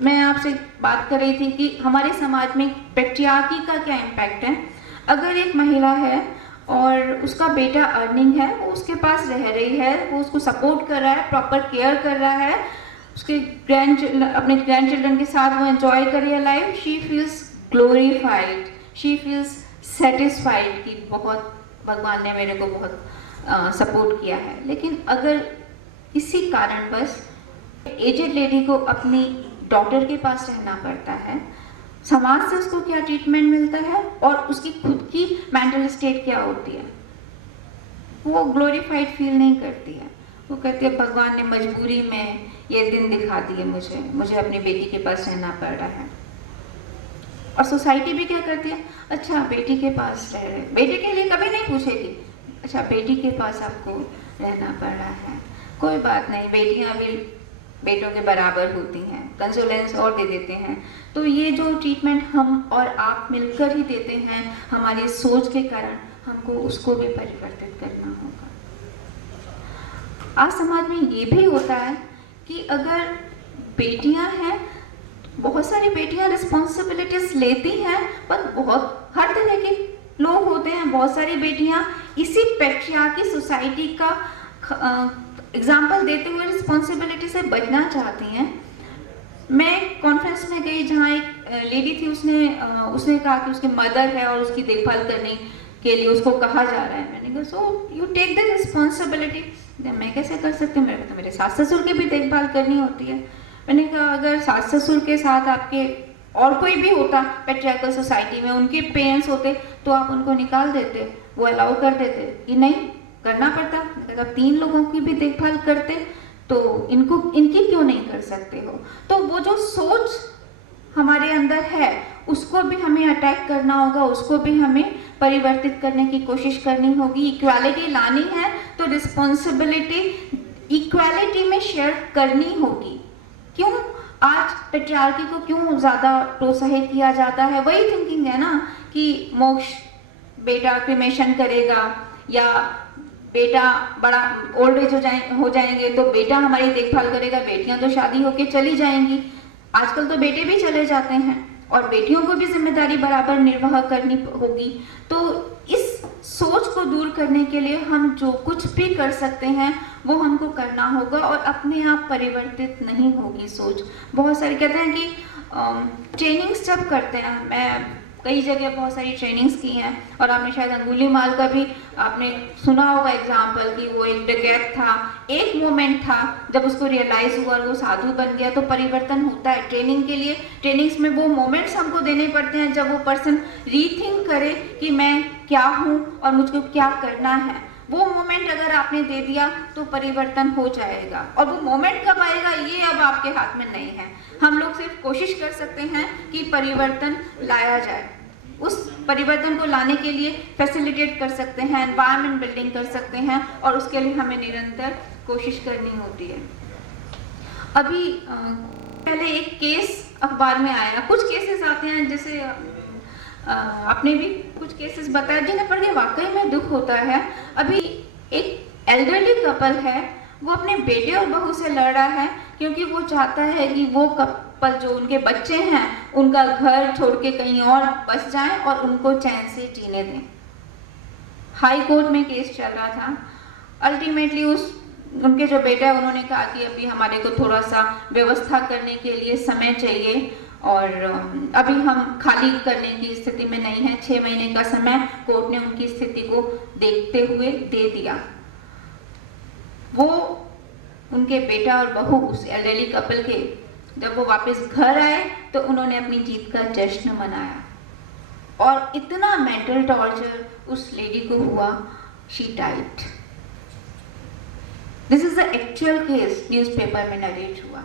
मैं आपसे बात कर रही थी कि हमारे समाज में पैट्रियार्की का क्या इम्पैक्ट है। अगर एक महिला है और उसका बेटा अर्निंग है, वो उसके पास रह रही है, वो उसको सपोर्ट कर रहा है, प्रॉपर केयर कर रहा है, उसके अपने ग्रैंड चिल्ड्रन के साथ वो एंजॉय कर रही है life, she feels glorified, she feels satisfied कि बहुत भगवान ने मेरे को बहुत सपोर्ट किया है। लेकिन अगर किसी कारणवश एजेड लेडी को अपनी डॉक्टर के पास रहना पड़ता है, समाज से उसको क्या ट्रीटमेंट मिलता है और उसकी खुद की मेंटल स्टेट क्या होती है, वो ग्लोरीफाइड फील नहीं करती है। वो कहती है भगवान ने मजबूरी में ये दिन दिखा दिए, मुझे अपनी बेटी के पास रहना पड़ रहा है। और सोसाइटी भी क्या करती है, अच्छा बेटी के पास रह रहे, बेटे के लिए कभी नहीं पूछेगी, अच्छा बेटी के पास आपको रहना पड़ रहा है, कोई बात नहीं, बेटियां भी बेटों के बराबर होती हैं, कंसोलेंस और दे देते हैं। तो ये जो ट्रीटमेंट हम और आप मिलकर ही देते हैं, हमारी सोच के कारण हमको उसको भी परिवर्तित करना होगा। आज समाज में ये भी होता है कि अगर बेटियां हैं, बहुत सारी बेटियां रिस्पॉन्सिबिलिटीज लेती हैं, पर बहुत हर तरह के लोग होते हैं, बहुत सारी बेटियां इसी पैट्रियार्की सोसाइटी का एग्जाम्पल देते हुए रिस्पॉन्सिबिलिटी से बचना चाहती हैं। मैं कॉन्फ्रेंस में गई जहाँ एक लेडी थी, उसने कहा कि उसकी मदर है और उसकी देखभाल करने के लिए उसको कहा जा रहा है। मैंने कहा so you take the responsibility. मैं कैसे कर सकती हूँ, मेरे को तो मेरे सास ससुर की भी देखभाल करनी होती है। मैंने कहा अगर सास ससुर के साथ आपके और कोई भी होता पैट्रियार्कल सोसाइटी में, उनके पेरेंट्स होते, तो आप उनको निकाल देते, वो अलाउ कर देते, कि नहीं करना पड़ता। अगर 3 लोगों की भी देखभाल करते तो इनकी क्यों नहीं कर सकते हो। तो वो जो सोच हमारे अंदर है, उसको भी हमें अटैक करना होगा, उसको भी हमें परिवर्तित करने की कोशिश करनी होगी। इक्वालिटी लानी है तो रिस्पॉन्सिबिलिटी इक्वालिटी में शेयर करनी होगी। क्यों आज पैट्रियार्की को क्यों ज़्यादा प्रोत्साहित किया जाता है? वही थिंकिंग है ना कि मोक्ष बेटा क्रिमेशन करेगा, या बेटा बड़ा ओल्ड एज हो जाएंगे तो बेटा हमारी देखभाल करेगा, बेटियां तो शादी होके चली जाएंगी। आजकल तो बेटे भी चले जाते हैं और बेटियों को भी जिम्मेदारी बराबर निर्वाह करनी होगी। तो इस सोच को दूर करने के लिए हम जो कुछ भी कर सकते हैं वो हमको करना होगा और अपने आप परिवर्तित नहीं होगी सोच। बहुत सारे कहते हैं कि ट्रेनिंग्स जब करते हैं, मैं कई जगह बहुत सारी ट्रेनिंग्स की हैं और आपने शायद अंगुलीमाल का भी आपने सुना होगा एग्जाम्पल कि वो एक डकैत था, एक मोमेंट था जब उसको रियलाइज हुआ और वो साधु बन गया। तो परिवर्तन होता है ट्रेनिंग के लिए। ट्रेनिंग्स में वो मोमेंट्स हमको देने पड़ते हैं जब वो पर्सन रीथिंक करे कि मैं क्या हूँ और मुझको क्या करना है। वो मोमेंट अगर आपने दे दिया तो परिवर्तन हो जाएगा। और वो मोमेंट कब आएगा ये अब आपके हाथ में नहीं है। हम लोग सिर्फ कोशिश कर सकते हैं कि परिवर्तन लाया जाए। उस परिवर्तन को लाने के लिए फैसिलिटेट कर सकते हैं, एनवायरनमेंट बिल्डिंग कर सकते हैं और उसके लिए हमें निरंतर कोशिश करनी होती है। अभी पहले एक केस अखबार में आया, कुछ केसेस आते हैं जैसे आपने भी कुछ केसेस बताया जिन्हें पढ़ के वाकई में दुख होता है। अभी एक एल्डरली कपल है, वो अपने बेटे और बहू से लड़ रहा है क्योंकि वो चाहता है कि वो कपल जो उनके बच्चे हैं उनका घर छोड़ के कहीं और बस जाएं और उनको चैन से जीने दें। हाई कोर्ट में केस चल रहा था। अल्टीमेटली उनके जो बेटा है उन्होंने कहा कि अभी हमारे को थोड़ा सा व्यवस्था करने के लिए समय चाहिए और अभी हम खाली करने की स्थिति में नहीं है। 6 महीने का समय कोर्ट ने उनकी स्थिति को देखते हुए दे दिया। वो उनके बेटा और बहू उस एल्डरली कपल के जब वो वापस घर आए तो उन्होंने अपनी जीत का जश्न मनाया। और इतना मेंटल टॉर्चर उस लेडी को हुआ, she died. This is the actual case, newspaper में नरेट हुआ।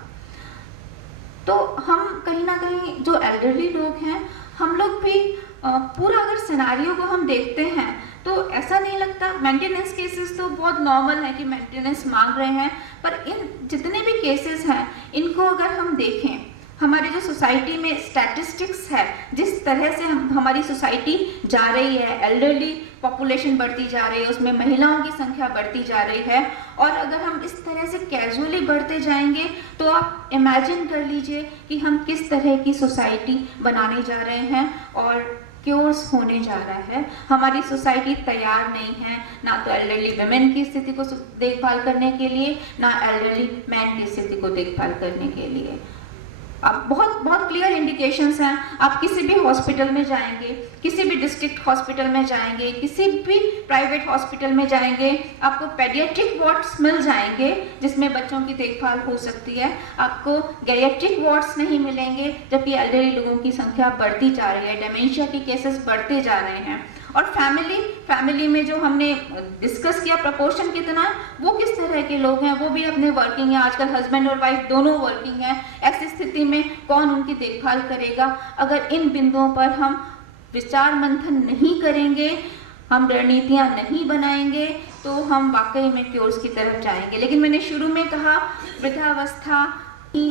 तो हम कहीं ना कहीं जो एल्डरली लोग हैं, हम लोग भी पूरा अगर सिनारियो को हम देखते हैं तो ऐसा नहीं लगता। मेंटेनेंस केसेस तो बहुत नॉर्मल है कि मेंटेनेंस मांग रहे हैं, पर इन जितने भी केसेस हैं इनको अगर हम देखें, हमारी जो सोसाइटी में स्टैटिस्टिक्स है, जिस तरह से हमारी सोसाइटी जा रही है, एल्डरली पॉपुलेशन बढ़ती जा रही है, उसमें महिलाओं की संख्या बढ़ती जा रही है, और अगर हम इस तरह से कैजुअली बढ़ते जाएंगे तो आप इमेजिन कर लीजिए कि हम किस तरह की सोसाइटी बनाने जा रहे हैं और क्योर्स होने जा रहा है। हमारी सोसाइटी तैयार नहीं है ना तो एल्डरली वुमेन की स्थिति को देखभाल करने के लिए, ना एल्डरली मैन की स्थिति को देखभाल करने के लिए। अब बहुत बहुत क्लियर इंडिकेशंस हैं। आप किसी भी हॉस्पिटल में जाएंगे, किसी भी डिस्ट्रिक्ट हॉस्पिटल में जाएंगे, किसी भी प्राइवेट हॉस्पिटल में जाएंगे, आपको पेडियाट्रिक वार्ड्स मिल जाएंगे जिसमें बच्चों की देखभाल हो सकती है। आपको गैरिएट्रिक वार्ड्स नहीं मिलेंगे, जबकि एल्डरली लोगों की संख्या बढ़ती जा रही है, डेमेंशिया के केसेस बढ़ते जा रहे हैं। और फैमिली में जो हमने डिस्कस किया प्रपोर्शन कितना है, वो किस तरह के लोग हैं, वो भी अपने वर्किंग है। आजकल हस्बैंड और वाइफ दोनों वर्किंग हैं। ऐसी स्थिति में कौन उनकी देखभाल करेगा? अगर इन बिंदुओं पर हम विचार मंथन नहीं करेंगे, हम रणनीतियां नहीं बनाएंगे, तो हम वाकई में क्योर्स की तरफ जाएंगे। लेकिन मैंने शुरू में कहा वृद्धावस्था की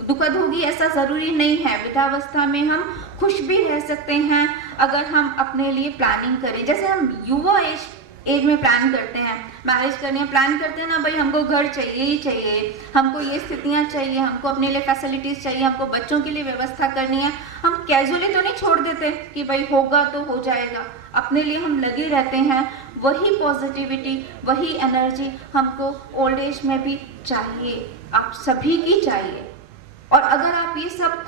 दुखद होगी, ऐसा ज़रूरी नहीं है। वृद्धावस्था में हम खुश भी रह सकते हैं अगर हम अपने लिए प्लानिंग करें। जैसे हम युवा एज में प्लान करते हैं, मैरिज करने प्लान करते हैं ना, भाई हमको घर चाहिए ही चाहिए, हमको ये स्थितियाँ चाहिए, हमको अपने लिए फैसिलिटीज़ चाहिए, हमको बच्चों के लिए व्यवस्था करनी है। हम कैजुअली तो नहीं छोड़ देते कि भाई होगा तो हो जाएगा, अपने लिए हम लगे रहते हैं। वही पॉजिटिविटी, वही एनर्जी हमको ओल्ड एज में भी चाहिए, आप सभी की चाहिए। और अगर आप ये सब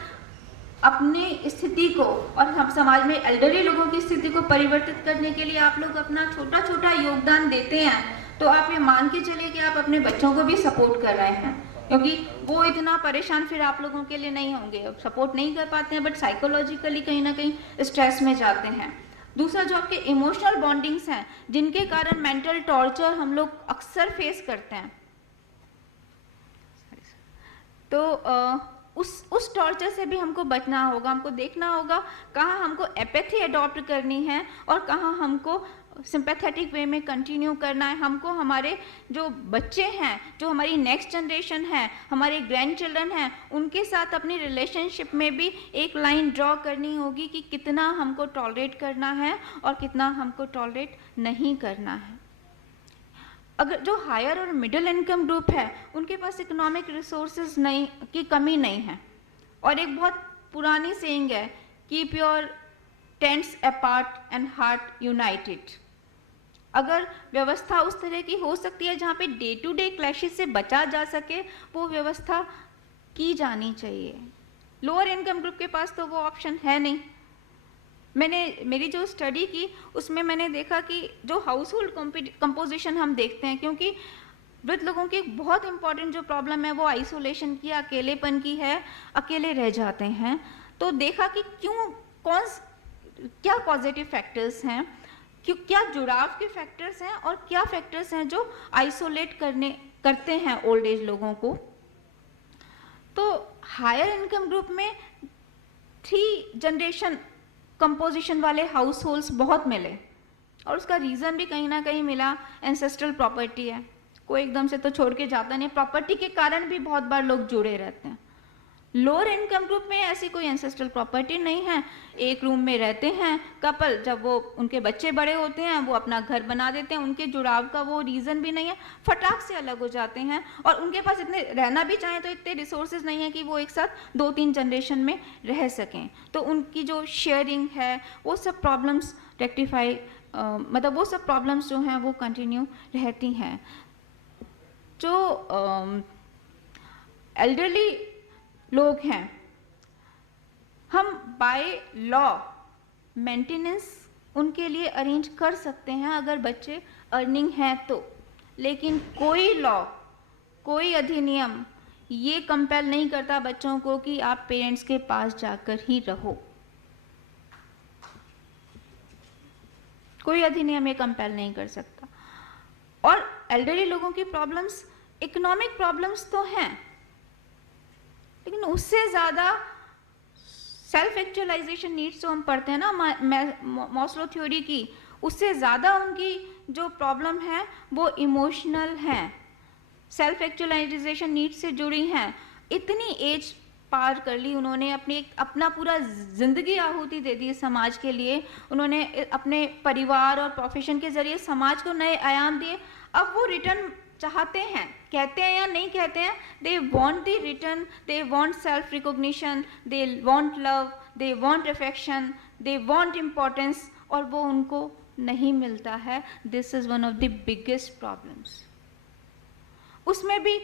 अपने स्थिति को और हम समाज में एल्डरली लोगों की स्थिति को परिवर्तित करने के लिए आप लोग अपना छोटा छोटा योगदान देते हैं, तो आप ये मान के चले कि आप अपने बच्चों को भी सपोर्ट कर रहे हैं, क्योंकि वो इतना परेशान फिर आप लोगों के लिए नहीं होंगे। सपोर्ट नहीं कर पाते हैं, बट साइकोलॉजिकली कहीं ना कहीं स्ट्रेस में जाते हैं। दूसरा, जो आपके इमोशनल बॉन्डिंग्स हैं, जिनके कारण मेंटल टॉर्चर हम लोग अक्सर फेस करते हैं, तो उस टॉर्चर से भी हमको बचना होगा। हमको देखना होगा कहाँ हमको एपैथी अडॉप्ट करनी है और कहाँ हमको सिंपैथेटिक वे में कंटिन्यू करना है। हमको हमारे जो बच्चे हैं, जो हमारी नेक्स्ट जनरेशन है, हमारे ग्रैंड चिल्ड्रन हैं, उनके साथ अपनी रिलेशनशिप में भी एक लाइन ड्रॉ करनी होगी कि कितना हमको टॉलरेट करना है और कितना हमको टॉलरेट नहीं करना है। अगर जो हायर और मिडिल इनकम ग्रुप है, उनके पास इकोनॉमिक रिसोर्सेज नहीं की कमी नहीं है। और एक बहुत पुरानी सेइंग है, keep your tents apart and heart United. अगर व्यवस्था उस तरह की हो सकती है जहाँ पे डे टू डे क्लैशेस से बचा जा सके, वो व्यवस्था की जानी चाहिए। लोअर इनकम ग्रुप के पास तो वो ऑप्शन है नहीं। मेरी जो स्टडी की उसमें मैंने देखा कि जो हाउस होल्ड कंपोजिशन हम देखते हैं, क्योंकि वृद्ध लोगों की बहुत इंपॉर्टेंट जो प्रॉब्लम है वो आइसोलेशन की, अकेलेपन की है, अकेले रह जाते हैं। तो देखा कि क्या पॉजिटिव फैक्टर्स हैं, क्या जुड़ाव के फैक्टर्स हैं और क्या फैक्टर्स हैं जो आइसोलेट करते हैं ओल्ड एज लोगों को। तो हायर इनकम ग्रुप में 3 जनरेशन कंपोजिशन वाले हाउस होल्ड्स बहुत मिले, और उसका रीज़न भी कहीं ना कहीं मिला, एंसेस्ट्रल प्रॉपर्टी है। कोई एकदम से तो छोड़ के जाता नहीं, प्रॉपर्टी के कारण भी बहुत बार लोग जुड़े रहते हैं। लोअर इनकम ग्रुप में ऐसी कोई एंसेस्ट्रल प्रॉपर्टी नहीं है, एक रूम में रहते हैं कपल, जब वो उनके बच्चे बड़े होते हैं वो अपना घर बना देते हैं, उनके जुड़ाव का वो रीज़न भी नहीं है, फटाक से अलग हो जाते हैं। और उनके पास इतने रहना भी चाहें तो इतने रिसोर्सेज नहीं है कि वो एक साथ 2-3 जनरेशन में रह सकें। तो उनकी जो शेयरिंग है वो सब प्रॉब्लम्स रेक्टिफाई मतलब वो सब प्रॉब्लम्स जो हैं वो कंटिन्यू रहती हैं। जो एल्डरली लोग हैं, हम बाय लॉ मेंटेनेंस उनके लिए अरेंज कर सकते हैं अगर बच्चे अर्निंग हैं तो, लेकिन कोई लॉ कोई अधिनियम ये कंपेल नहीं करता बच्चों को कि आप पेरेंट्स के पास जाकर ही रहो। कोई अधिनियम ये कंपेल नहीं कर सकता। और एल्डरली लोगों की प्रॉब्लम्स, इकोनॉमिक प्रॉब्लम्स तो हैं, लेकिन उससे ज़्यादा सेल्फ एक्चुअलाइजेशन नीड्स जो हम पढ़ते हैं ना मॉस्लो थ्योरी की, उससे ज़्यादा उनकी जो प्रॉब्लम है वो इमोशनल हैं, सेल्फ एक्चुअलाइजेशन नीड्स से जुड़ी हैं। इतनी एज पार कर ली उन्होंने, अपना पूरा ज़िंदगी आहुति दे दी समाज के लिए, उन्होंने अपने परिवार और प्रोफेशन के ज़रिए समाज को नए आयाम दिए। अब वो रिटर्न चाहते हैं, कहते हैं या नहीं कहते हैं, they want the return, they want self recognition, they want love, they want affection, they want importance, और वो उनको नहीं मिलता है। This is one of the biggest problems. उसमें भी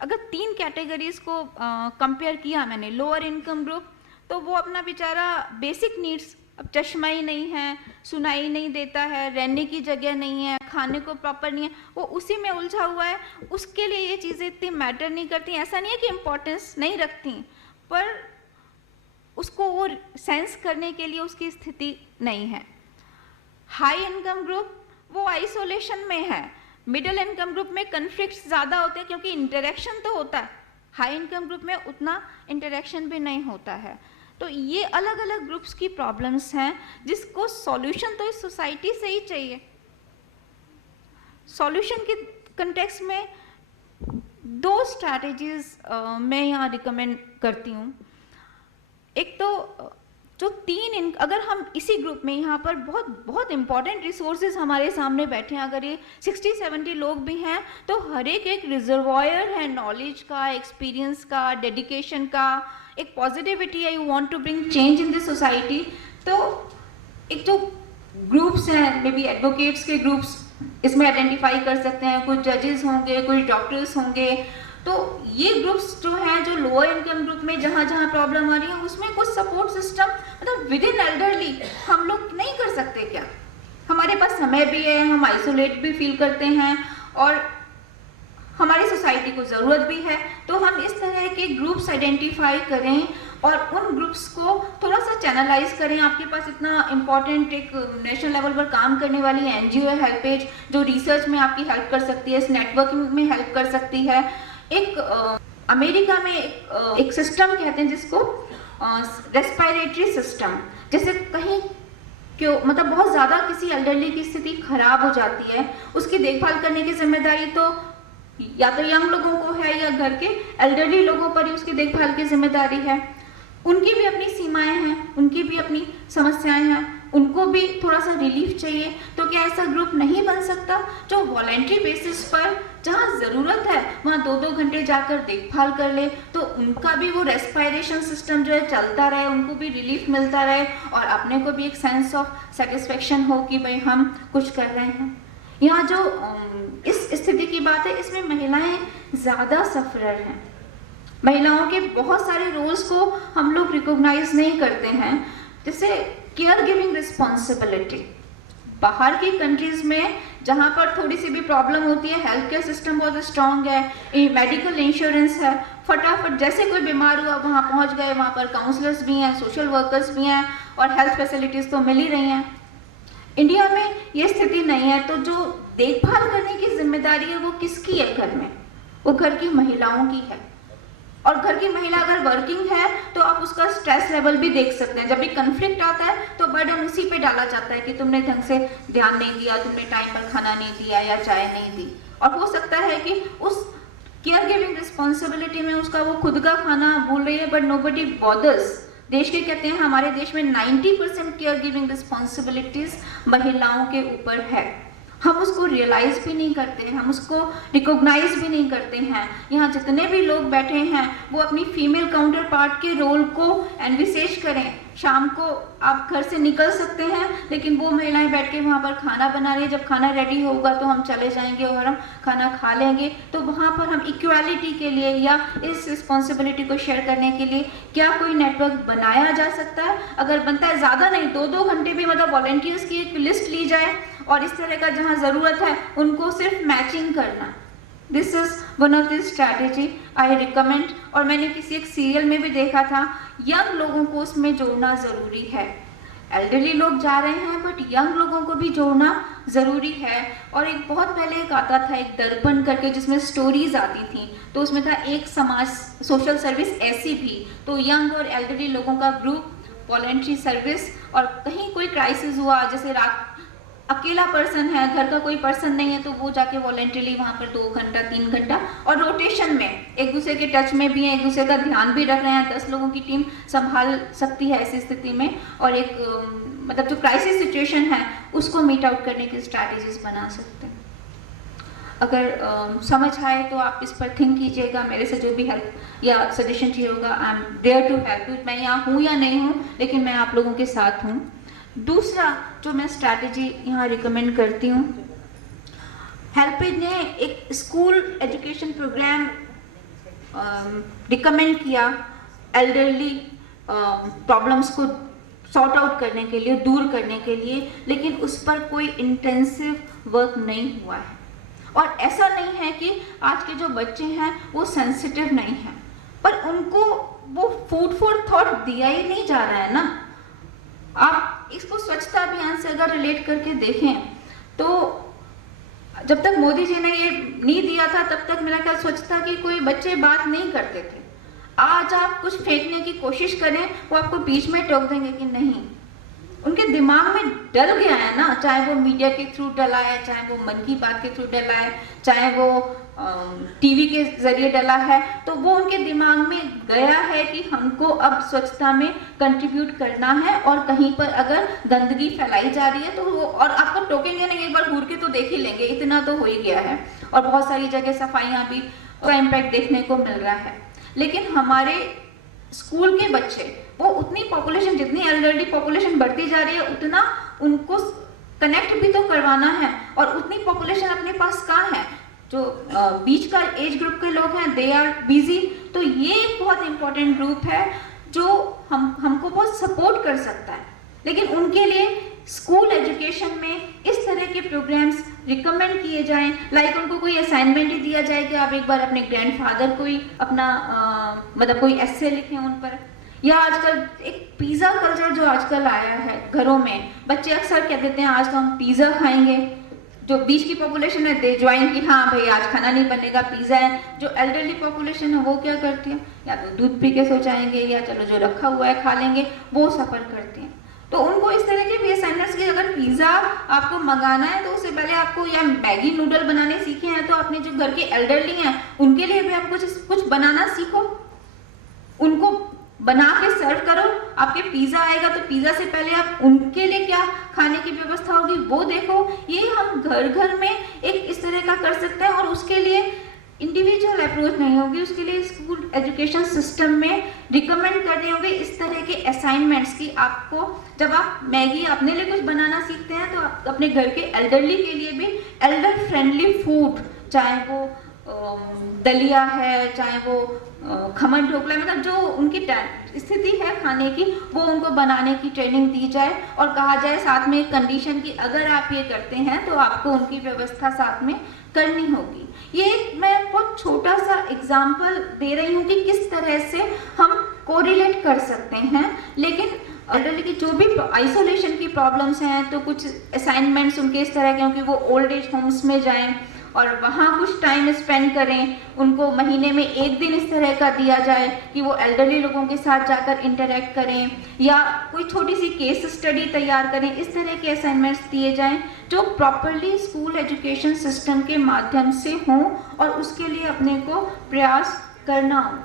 अगर 3 कैटेगरीज को कंपेयर किया मैंने, लोअर इनकम ग्रुप, तो वो अपना बेचारा बेसिक नीड्स, अब चश्मा ही नहीं है, सुनाई नहीं देता है, रहने की जगह नहीं है, खाने को प्रॉपर नहीं है, वो उसी में उलझा हुआ है। उसके लिए ये चीज़ें इतनी मैटर नहीं करती। ऐसा नहीं है कि इम्पोर्टेंस नहीं रखती, पर उसको वो सेंस करने के लिए उसकी स्थिति नहीं है। हाई इनकम ग्रुप वो आइसोलेशन में है। मिडिल इनकम ग्रुप में कन्फ्लिक्ट्स ज़्यादा होते हैं क्योंकि इंटरेक्शन तो होता है, हाई इनकम ग्रुप में उतना इंटरेक्शन भी नहीं होता है। तो ये अलग अलग ग्रुप्स की प्रॉब्लम्स हैं जिसको सॉल्यूशन तो इस सोसाइटी से ही चाहिए। सॉल्यूशन के कंटेक्स्ट में 2 स्ट्रैटेजीज मैं यहाँ रिकमेंड करती हूँ। एक तो जो 3 अगर हम इसी ग्रुप में यहाँ पर बहुत इंपॉर्टेंट रिसोर्सेज हमारे सामने बैठे हैं, अगर ये 60-70 लोग भी हैं, तो हर एक रिजर्वायर है नॉलेज का, एक्सपीरियंस का, डेडिकेशन का, एक पॉजिटिविटी है, you want to bring change in this society. तो एक जो ग्रुप्स हैं, मे बी एडवोकेट्स के ग्रुप्स इसमें आइडेंटिफाई कर सकते हैं, कुछ जजेस होंगे, कुछ डॉक्टर्स होंगे। तो ये ग्रुप्स जो हैं, जो लोअर इनकम ग्रुप में जहाँ जहाँ प्रॉब्लम आ रही है, उसमें कुछ सपोर्ट सिस्टम मतलब विद इन एल्डरली हम लोग नहीं कर सकते क्या? हमारे पास समय भी है, हम आइसोलेट भी फील करते हैं और हमारी सोसाइटी को ज़रूरत भी है। तो हम इस तरह के ग्रुप्स आइडेंटिफाई करें और उन ग्रुप्स को थोड़ा सा चैनलाइज करें। आपके पास इतना इम्पॉर्टेंट एक नेशनल लेवल पर काम करने वाली एनजीओ है हेल्पेज, जो रिसर्च में आपकी हेल्प कर सकती है, इस नेटवर्किंग में हेल्प कर सकती है। एक अमेरिका में एक सिस्टम कहते हैं जिसको रेस्पिरेटरी सिस्टम, जैसे कहीं क्यों मतलब बहुत ज़्यादा किसी एल्डरली की स्थिति खराब हो जाती है, उसकी देखभाल करने की जिम्मेदारी तो या तो यंग लोगों को है या घर के एल्डरली लोगों पर ही उसकी देखभाल की जिम्मेदारी है। उनकी भी अपनी सीमाएं हैं, उनकी भी अपनी समस्याएं हैं, उनको भी थोड़ा सा रिलीफ चाहिए। तो क्या ऐसा ग्रुप नहीं बन सकता जो वॉलेंट्री बेसिस पर जहाँ ज़रूरत है वहाँ 2-2 घंटे जाकर देखभाल कर ले, तो उनका भी वो रेस्पिरेशन सिस्टम जो है चलता रहे, उनको भी रिलीफ मिलता रहे और अपने को भी एक सेंस ऑफ सेटिस्फेक्शन हो कि भाई हम कुछ कर रहे हैं। यहाँ जो इस स्थिति की बात है, इसमें महिलाएं ज़्यादा सफरर हैं। महिलाओं के बहुत सारे रोल्स को हम लोग रिकॉग्नाइज नहीं करते हैं, जैसे केयर गिविंग रिस्पॉन्सिबिलिटी। बाहर की कंट्रीज में जहाँ पर थोड़ी सी भी प्रॉब्लम होती है, हेल्थ केयर सिस्टम बहुत स्ट्रॉन्ग है, मेडिकल इंश्योरेंस है, फटाफट जैसे कोई बीमार हुआ वहाँ पहुँच गए, वहाँ पर काउंसलर्स भी हैं, सोशल वर्कर्स भी हैं और हेल्थ फैसिलिटीज़ तो मिल ही रही हैं। इंडिया में ये स्थिति नहीं है, तो जो देखभाल करने की जिम्मेदारी है वो किसकी है घर में? वो घर की महिलाओं की है। और घर की महिला अगर वर्किंग है तो आप उसका स्ट्रेस लेवल भी देख सकते हैं। जब भी कन्फ्लिक्ट आता है तो बर्डन उसी पे डाला जाता है कि तुमने ढंग से ध्यान नहीं दिया, तुमने टाइम पर खाना नहीं दिया या चाय नहीं दी। और हो सकता है कि उस केयर गिविंग रिस्पॉन्सिबिलिटी में उसका वो खुद का खाना भूल रही है, बट नोबडी बॉदर्स। देश के कहते हैं हमारे देश में 90% केयर गिविंग रिस्पॉन्सिबिलिटीज महिलाओं के ऊपर है। हम उसको रियलाइज भी नहीं करते हैं, हम उसको रिकॉग्नाइज भी नहीं करते हैं। यहाँ जितने भी लोग बैठे हैं वो अपनी फीमेल काउंटर पार्ट के रोल को एनविसेज करें। शाम को आप घर से निकल सकते हैं, लेकिन वो महिलाएं बैठ के वहाँ पर खाना बना रही है, जब खाना रेडी होगा तो हम चले जाएंगे और हम खाना खा लेंगे। तो वहाँ पर हम इक्वालिटी के लिए या इस रिस्पॉन्सिबिलिटी को शेयर करने के लिए क्या कोई नेटवर्क बनाया जा सकता है? अगर बनता है, ज़्यादा नहीं, 2-2 घंटे भी मतलब वॉलंटियर्स की एक लिस्ट ली जाए और इस तरह का जहाँ ज़रूरत है उनको सिर्फ मैचिंग करना, this is one of this strategy I recommend. और मैंने किसी एक सीरियल में भी देखा था, यंग लोगों को उसमें जोड़ना ज़रूरी है। एल्डरली लोग जा रहे हैं बट यंग लोगों को भी जोड़ना ज़रूरी है। और एक बहुत पहले एक आता था, एक दर्पण करके, जिसमें स्टोरीज आती थी, तो उसमें था एक समाज सोशल सर्विस ऐसी भी। तो यंग और एल्डरली लोगों का ग्रुप, वॉलेंट्री सर्विस, और कहीं कोई क्राइसिस हुआ, जैसे रात अकेला पर्सन है, घर का कोई पर्सन नहीं है, तो वो जाके वॉलेंटरीली वहाँ पर 2 घंटा 3 घंटा, और रोटेशन में एक दूसरे के टच में भी हैं, एक दूसरे का ध्यान भी रख रहे हैं। 10 लोगों की टीम संभाल सकती है ऐसी स्थिति में। और एक मतलब जो क्राइसिस सिचुएशन है उसको मीट आउट करने की स्ट्रैटेजीज बना सकते हैं। अगर समझ आए तो आप इस पर थिंक कीजिएगा। मेरे से जो भी हेल्प या सजेशन चाहिए होगा, I am there to help you. मैं यहाँ हूँ या नहीं हूँ, लेकिन मैं आप लोगों के साथ हूँ। दूसरा जो मैं स्ट्रैटेजी यहाँ रिकमेंड करती हूँ, हेल्पेज ने एक स्कूल एजुकेशन प्रोग्राम रिकमेंड किया एल्डरली प्रॉब्लम्स को सॉर्ट आउट करने के लिए, दूर करने के लिए, लेकिन उस पर कोई इंटेंसिव वर्क नहीं हुआ है। और ऐसा नहीं है कि आज के जो बच्चे हैं वो सेंसिटिव नहीं हैं, पर उनको वो फूड फॉर थॉट दिया ही नहीं जा रहा है ना। आप इसको स्वच्छता अभियान से अगर रिलेट करके देखें तो जब तक मोदी जी ने ये नहीं दिया था तब तक मेरा ख्याल स्वच्छता की कोई बच्चे बात नहीं करते थे। आज आप कुछ फेंकने की कोशिश करें, वो आपको बीच में टोक देंगे कि नहीं। उनके दिमाग में डल गया है ना, चाहे वो मीडिया के थ्रू डला है, चाहे वो मन की बात के थ्रू डला है, चाहे वो टीवी के जरिए डला है, तो वो उनके दिमाग में गया है कि हमको अब स्वच्छता में कंट्रीब्यूट करना है। और कहीं पर अगर गंदगी फैलाई जा रही है तो वो, और आपको टोकेंगे नहीं, एक बार घूर के तो देख ही लेंगे, इतना तो हो ही गया है। और बहुत सारी जगह सफाइयाँ भी का इम्पैक्ट देखने को मिल रहा है। लेकिन हमारे स्कूल के बच्चे, वो उतनी पॉपुलेशन, जितनी एल्डरली पॉपुलेशन बढ़ती जा रही है, उतना उनको कनेक्ट भी तो करवाना है। और उतनी पॉपुलेशन अपने पास कहाँ है? जो बीच का एज ग्रुप के लोग हैं, दे आर बिजी। तो ये एक बहुत इंपॉर्टेंट ग्रुप है जो हमको बहुत सपोर्ट कर सकता है। लेकिन उनके लिए स्कूल एजुकेशन में इस तरह के प्रोग्राम्स रिकमेंड किए जाएं। लाइक उनको कोई असाइनमेंट ही दिया जाए कि आप एक बार अपने ग्रैंडफादर को ही अपना मतलब कोई एस्से लिखें उन पर। या आजकल एक पिज़्ज़ा कल्चर जो आजकल आया है घरों में, बच्चे अक्सर कह देते हैं आज तो हम पिज़्ज़ा खाएंगे। जो बीच की पॉपुलेशन है दे ज्वाइन कि हाँ भाई आज खाना नहीं बनेगा, पिज़्ज़ा है। जो एल्डरली पॉपुलेशन है वो क्या करती है, या तो दूध पी के सो जाएंगे, या चलो जो रखा हुआ है खा लेंगे, वो सफ़र करती हैं। तो उनको इस तरह के भी असाइनमेंट्स की, अगर पिज़्ज़ा आपको मंगाना है तो उससे पहले आपको, या मैगी नूडल बनाने सीखे हैं तो अपने जो घर के एल्डरली हैं उनके लिए भी आप कुछ बनाना सीखो, उनको बना के सर्व करो। आपके पिज़्ज़ा आएगा तो पिज़्ज़ा से पहले आप उनके लिए क्या खाने की व्यवस्था होगी वो देखो। ये हम घर घर में एक इस तरह का कर सकते हैं। और उसके लिए इंडिविजुअल अप्रोच नहीं होगी, उसके लिए स्कूल एजुकेशन सिस्टम में रिकमेंड करने होंगे इस तरह के असाइनमेंट्स की। आपको जब आप मैगी अपने लिए कुछ बनाना सीखते हैं तो आप अपने घर के एल्डरली के लिए भी एल्डर फ्रेंडली फूड, चाहे वो दलिया है, चाहे वो खमन ढोकला, मतलब जो उनकी स्थिति है खाने की, वो उनको बनाने की ट्रेनिंग दी जाए। और कहा जाए साथ में कंडीशन की, अगर आप ये करते हैं तो आपको उनकी व्यवस्था साथ में करनी होगी। ये मैं बहुत छोटा सा एग्जाम्पल दे रही हूँ कि किस तरह से हम कोरिलेट कर सकते हैं। लेकिन एल्डरली की जो भी आइसोलेशन की प्रॉब्लम्स हैं, तो कुछ असाइनमेंट्स उनके इस तरह के, क्योंकि वो ओल्ड एज होम्स में जाएं और वहाँ कुछ टाइम स्पेंड करें। उनको महीने में 1 दिन इस तरह का दिया जाए कि वो एल्डरली लोगों के साथ जाकर इंटरेक्ट करें, या कोई छोटी सी केस स्टडी तैयार करें। इस तरह के असाइनमेंट्स दिए जाएं जो प्रॉपरली स्कूल एजुकेशन सिस्टम के माध्यम से हों, और उसके लिए अपने को प्रयास करना हो।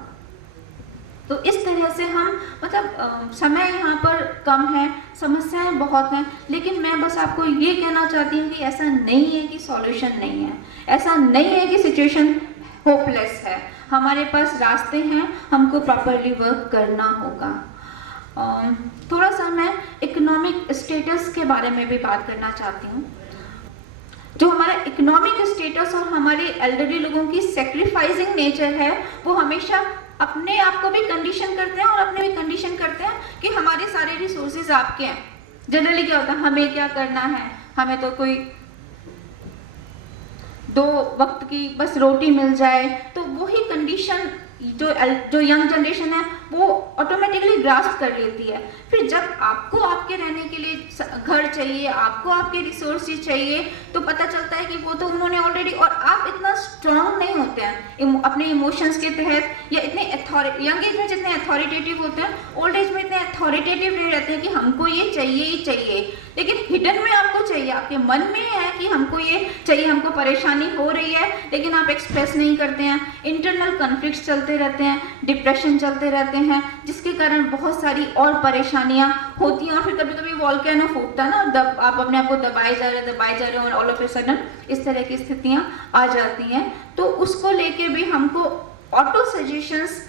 तो इस तरह से हम मतलब समय यहाँ पर कम है, समस्याएं बहुत हैं, लेकिन मैं बस आपको ये कहना चाहती हूँ कि ऐसा नहीं है कि सॉल्यूशन नहीं है, ऐसा नहीं है कि सिचुएशन होपलेस है। हमारे पास रास्ते हैं, हमको प्रॉपरली वर्क करना होगा। थोड़ा सा मैं इकोनॉमिक स्टेटस के बारे में भी बात करना चाहती हूँ। जो हमारा इकोनॉमिक स्टेटस और हमारे एल्डरली लोगों की सेक्रीफाइसिंग नेचर है, वो हमेशा अपने आप को भी कंडीशन करते हैं और अपने भी कंडीशन करते हैं कि हमारे सारे रिसोर्सेज आपके हैं। जनरली क्या होता है, हमें क्या करना है, हमें तो कोई 2 वक्त की बस रोटी मिल जाए, तो वही कंडीशन जो यंग जनरेशन है वो ऑटोमेटिकली ग्रास्प कर लेती है। फिर जब आपको आपके रहने के लिए घर चाहिए, आपको आपके रिसोर्सेज चाहिए, तो पता चलता है कि वो तो उन्होंने ऑलरेडी, और आप इतना स्ट्रांग नहीं होते हैं अपने इमोशंस के तहत, या इतने यंग एज में जितने अथॉरिटेटिव होते हैं, ओल्ड एज में इतने अथॉरिटेटिव नहीं रहते हैं कि हमको ये चाहिए ही चाहिए। लेकिन हिडन में आपको चाहिए, आपके मन में है कि हमको ये चाहिए, हमको परेशानी हो रही है, लेकिन आप एक्सप्रेस नहीं करते हैं। इंटरनल कॉन्फ्लिक्ट्स चलते रहते हैं, डिप्रेशन चलते रहते हैं, जिसके कारण बहुत सारी और परेशानियां होती हैं। और फिर कभी कभी वॉल्केनो फूटता है ना, आप अपने आप को दबाए जा रहे हैं और ऑल ऑफ ए सडन इस तरह की स्थितियां आ जाती हैं। तो उसको लेके भी हमको ऑटो सजेशंस,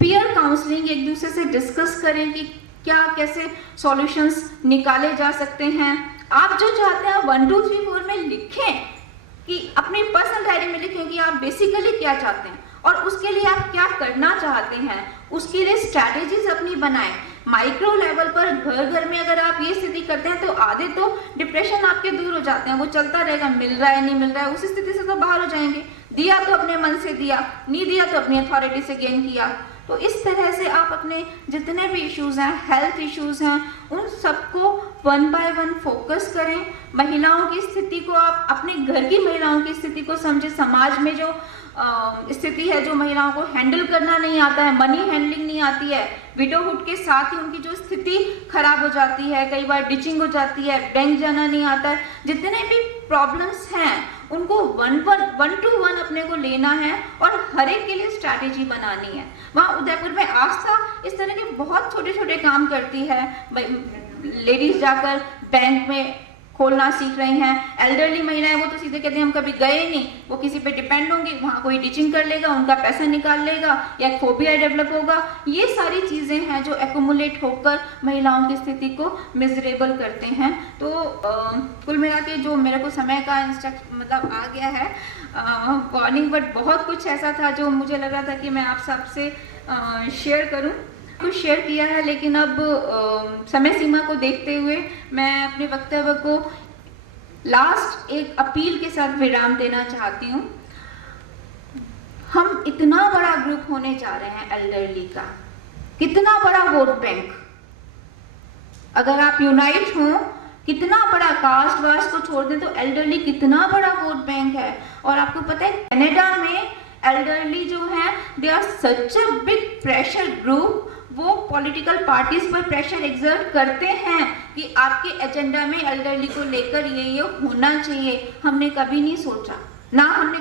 पीयर काउंसलिंग, एक दूसरे से डिस्कस करें कि क्या कैसे सॉल्यूशंस निकाले जा सकते हैं। आप जो चाहते हैं 1 2 3 4 में लिखें, कि अपनी पर्सनल डायरी में लिखें कि आप बेसिकली क्या चाहते हैं और उसके लिए आप क्या करना चाहते हैं, उसके लिए स्ट्रैटेजीज अपनी बनाएं। माइक्रो लेवल पर घर घर में अगर आप ये स्थिति करते हैं तो आधे तो डिप्रेशन आपके दूर हो जाते हैं, वो चलता रहेगा, मिल रहा है नहीं मिल रहा है, उस स्थिति से तो बाहर हो जाएंगे। दिया तो अपने मन से दिया, नहीं दिया तो अपनी अथॉरिटी से गेन किया। तो इस तरह से आप अपने जितने भी इश्यूज हैं, हेल्थ इश्यूज हैं, उन सबको 1 बाय 1 फोकस करें। महिलाओं की स्थिति को आप अपने घर की महिलाओं की स्थिति को समझे। समाज में जो स्थिति है, जो महिलाओं को हैंडल करना नहीं आता है, मनी हैंडलिंग नहीं आती है, विडोहुड के साथ ही उनकी जो स्थिति खराब हो जाती है, कई बार डिचिंग हो जाती है, बैंक जाना नहीं आता है, जितने भी प्रॉब्लम्स हैं उनको 1 to 1 अपने को लेना है और हर एक के लिए स्ट्रैटेजी बनानी है। वहाँ उदयपुर में आस्था इस तरह के बहुत छोटे छोटे काम करती है। लेडीज जाकर बैंक में खोलना सीख रही हैं। एल्डरली महिलाएं वो तो सीधे कहते हैं हम कभी गए नहीं, वो किसी पे डिपेंड होंगी, वहाँ कोई टीचिंग कर लेगा, उनका पैसा निकाल लेगा, या फोबिया डेवलप होगा। ये सारी चीज़ें हैं जो एक्यूमुलेट होकर महिलाओं की स्थिति को मिजरेबल करते हैं। तो कुल मिला के जो मेरे को समय का मतलब आ गया है वार्निंग, बट बहुत कुछ ऐसा था जो मुझे लग रहा था कि मैं आप सबसे शेयर करूं, कुछ शेयर किया है। लेकिन अब समय सीमा को देखते हुए मैं अपने वक्तव्य को लास्ट एक अपील के साथ विराम देना चाहती हूँ। हम इतना बड़ा ग्रुप होने जा रहे हैं एल्डरली का, कितना बड़ा वोट बैंक, अगर आप यूनाइट हो, कितना बड़ा कास्ट वास्ट को छोड़ दें तो एल्डरली कितना बड़ा वोट बैंक है। और आपको पता है कनाडा में एल्डरली जो है they are such a big pressure group. वो पॉलिटिकल पार्टीज पर प्रेशर एक्सर्ट करते हैं कि आपके एजेंडा में एल्डरली को लेकर ये होना चाहिए। हमने कभी नहीं सोचा, ना हमने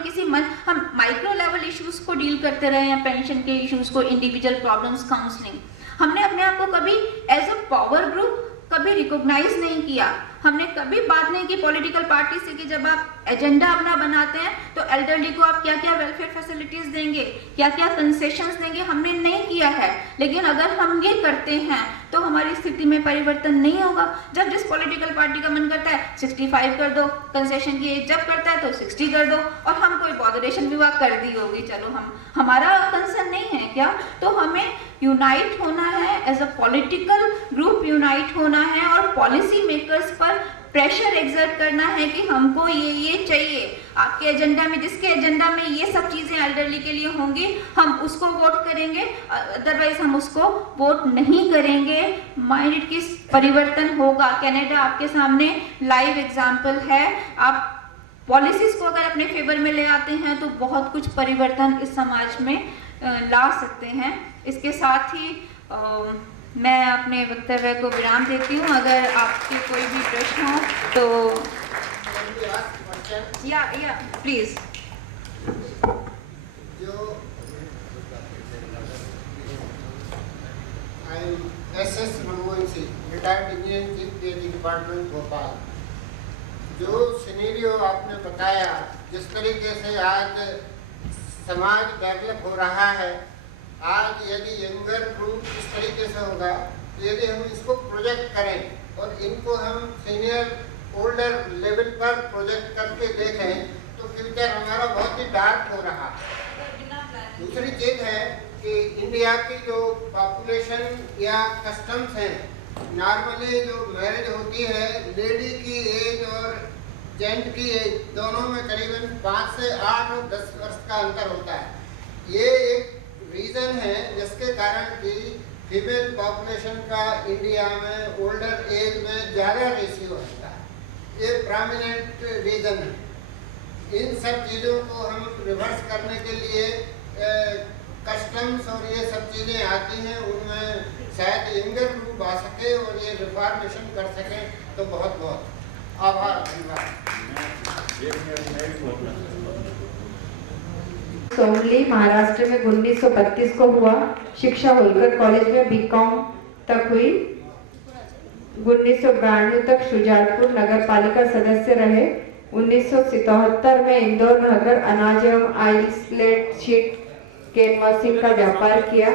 हम माइक्रो लेवल इश्यूज को डील करते रहे हैं, पेंशन के इश्यूज को, इंडिविजुअल प्रॉब्लम्स, काउंसलिंग। हमने अपने आप को कभी एज अ पावर ग्रुप कभी रिकॉग्नाइज नहीं किया। हमने कभी बात नहीं की पॉलिटिकल पार्टी से कि जब आप एजेंडा अपना बनाते हैं तो एल्डरली को आप क्या क्या वेलफेयर फैसिलिटीज देंगे, क्या क्या कंसेशंस देंगे, हमने नहीं किया है। लेकिन अगर हम ये करते हैं तो हमारी स्थिति में परिवर्तन नहीं होगा। जब जिस पॉलिटिकल पार्टी का मन करता है 65 कर दो, कंसेशन की एज जब करता है तो 60 कर दो, और हम कोई मॉडरेशन विभाग कर दी होगी, चलो हमारा कंसर्न नहीं है क्या। तो हमें यूनाइट होना है, as a political group unite होना है और पॉलिसी मेकर्स पर प्रेशर एक्सर्ट करना है कि हमको ये चाहिए। आपके एजेंडा में, जिसके एजेंडा में ये सब चीजें एल्डरली के लिए होंगी, हम उसको वोट करेंगे, अदरवाइज हम उसको वोट नहीं करेंगे। माइंड की परिवर्तन होगा। कनाडा आपके सामने लाइव एग्जाम्पल है। आप पॉलिसीज को अगर अपने फेवर में ले आते हैं तो बहुत कुछ परिवर्तन इस समाज में ला सकते हैं। इसके साथ ही मैं अपने वक्तव्य को विराम देती हूँ। अगर आपके कोई भी प्रश्न हो तो या please. SS Manmohan Singh, retired engineer, chief PhD department Bhopal. जो सिनेरियो आपने बताया, जिस तरीके से आज समाज डेवलप हो रहा है, आज यदि यंगर ग्रुप इस तरीके से होगा, तो यदि हम इसको प्रोजेक्ट करें और इनको हम सीनियर ओल्डर लेवल पर प्रोजेक्ट करके देखें तो फ्यूचर हमारा बहुत ही डार्क हो रहा है। दूसरी चीज़ है कि इंडिया की जो पॉपुलेशन या कस्टम्स हैं, नॉर्मली जो मैरिज होती है लेडी की एज और जेंट की एज, दोनों में करीबन 5 से 8 और 10 वर्ष का अंतर होता है। ये एक रीज़न है जिसके कारण कि फीमेल पॉपुलेशन का इंडिया में ओल्डर एज में ज़्यादा रेशियो होता है। ये प्रोमिनेंट रीज़न है। इन सब चीज़ों को हम रिवर्स करने के लिए कस्टम्स और ये सब चीज़ें आती हैं, उनमें शायद यंगर ग्रुप आ सके और ये रिफॉर्मेशन कर सकें, तो बहुत बहुत आभार, धन्यवाद। सोमली महाराष्ट्र में 1932 को हुआ। शिक्षा होलकर कॉलेज में बीकॉम तक हुई। 1992 तक शुजालपुर नगर पालिका सदस्य रहे। 1977 में इंदौर नगर अनाज एवं आइसलेट शीट कैनवासिंग का व्यापार किया।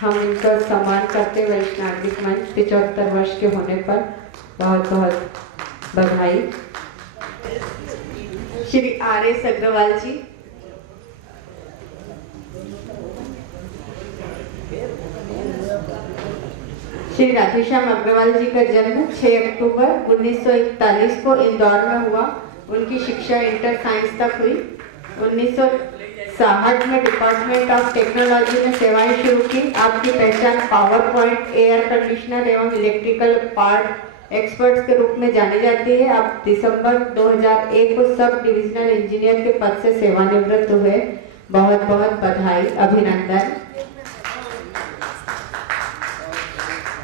हम इनका सम्मान करते वरिष्ठ नागरिक मंच 75 वर्ष के होने पर बहुत बहुत बधाई। श्री आर.एस. अग्रवाल जी। श्री राधेश्याम अग्रवाल जी का जन्म 6 अक्टूबर 1941 को इंदौर में हुआ। उनकी शिक्षा इंटर साइंस तक हुई। 1960 में डिपार्टमेंट ऑफ टेक्नोलॉजी में सेवाएं शुरू की। आपकी पहचान पावर पॉइंट, एयर कंडीशनर एवं इलेक्ट्रिकल पार्ट एक्सपर्ट्स के रूप में जानी जाती है। आप दिसंबर 2001 को सब डिविजनल इंजीनियर के पद से सेवानिवृत्त हुए। बहुत बहुत बधाई, अभिनंदन।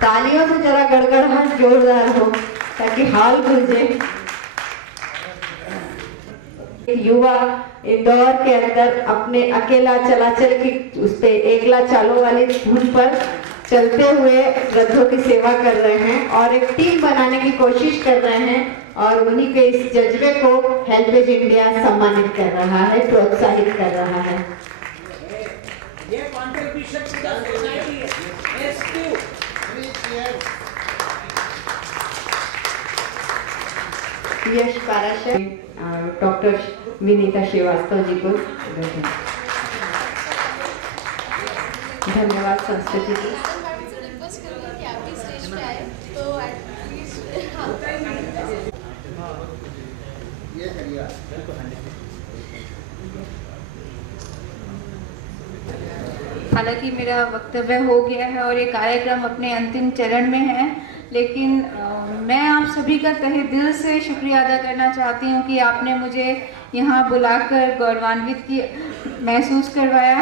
तालियों से जरा गड़गड़ाहट जोरदार हो ताकि हाल गूंजे। युवा इंदौर के अंदर अपने अकेला चलाचल की उस पे एकला चालों वाली धुन पर चलते हुए वृद्धों की सेवा कर रहे हैं और एक टीम बनाने की कोशिश कर रहे हैं, और उन्हीं के इस जज्बे को हेल्पेज इंडिया सम्मानित कर रहा है, प्रोत्साहित कर रहा है। ये कंट्रीब्यूशन सोसाइटी है। यश पाराशर डॉक्टर विनीता श्रीवास्तव जी को धन्यवाद। संस्कृति जी रिक्वेस्ट करूँगी कि आप भी स्टेज पे आए तो ये करिए। हालांकि मेरा वक्तव्य हो गया है और ये कार्यक्रम अपने अंतिम चरण में है, लेकिन मैं आप सभी का तहे दिल से शुक्रिया अदा करना चाहती हूँ कि आपने मुझे यहाँ बुलाकर गौरवान्वित की महसूस करवाया।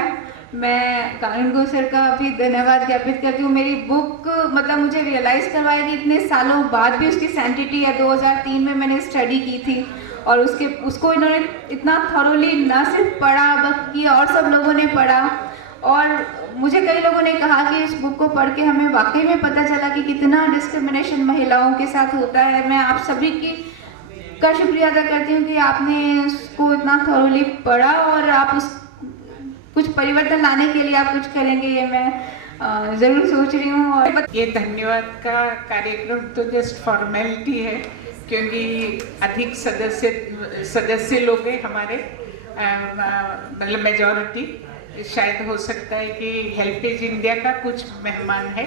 मैं कानूनगो सर का भी धन्यवाद ज्ञापित करती हूँ। मेरी बुक मतलब मुझे रियलाइज़ करवाया कि इतने सालों बाद भी उसकी सैंटिटी है। 2003 में मैंने स्टडी की थी और उसको इन्होंने इतना थॉरोली ना सिर्फ पढ़ा बल्कि और सब लोगों ने पढ़ा, और मुझे कई लोगों ने कहा कि इस बुक को पढ़ के हमें वाकई में पता चला कि कितना डिस्क्रिमिनेशन महिलाओं के साथ होता है। मैं आप सभी का शुक्रिया अदा करती हूँ कि आपने उसको इतना थॉरोली पढ़ा और आप उस कुछ परिवर्तन लाने के लिए आप कुछ करेंगे, ये मैं ज़रूर सोच रही हूँ। और ये धन्यवाद का कार्यक्रम तो जस्ट फॉर्मेलिटी है, क्योंकि अधिक सदस्य लोग हैं हमारे, मतलब मेजॉरिटी। शायद हो सकता है कि हेल्पेज इंडिया का कुछ मेहमान है,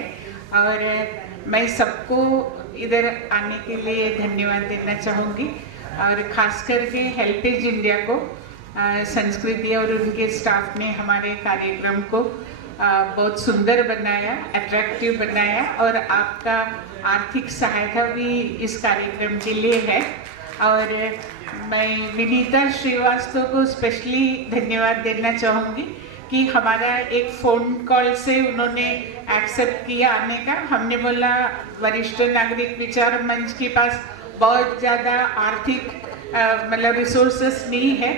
और मैं सबको इधर आने के लिए धन्यवाद देना चाहूँगी, और ख़ास करके हेल्पेज इंडिया को, संस्कृति और उनके स्टाफ ने हमारे कार्यक्रम को बहुत सुंदर बनाया, अट्रैक्टिव बनाया, और आपका आर्थिक सहायता भी इस कार्यक्रम के लिए है। और मैं विनीता श्रीवास्तव को स्पेशली धन्यवाद देना चाहूँगी कि हमारा एक फ़ोन कॉल से उन्होंने एक्सेप्ट किया आने का। हमने बोला वरिष्ठ नागरिक विचार मंच के पास बहुत ज़्यादा आर्थिक मतलब रिसोर्सेस नहीं है,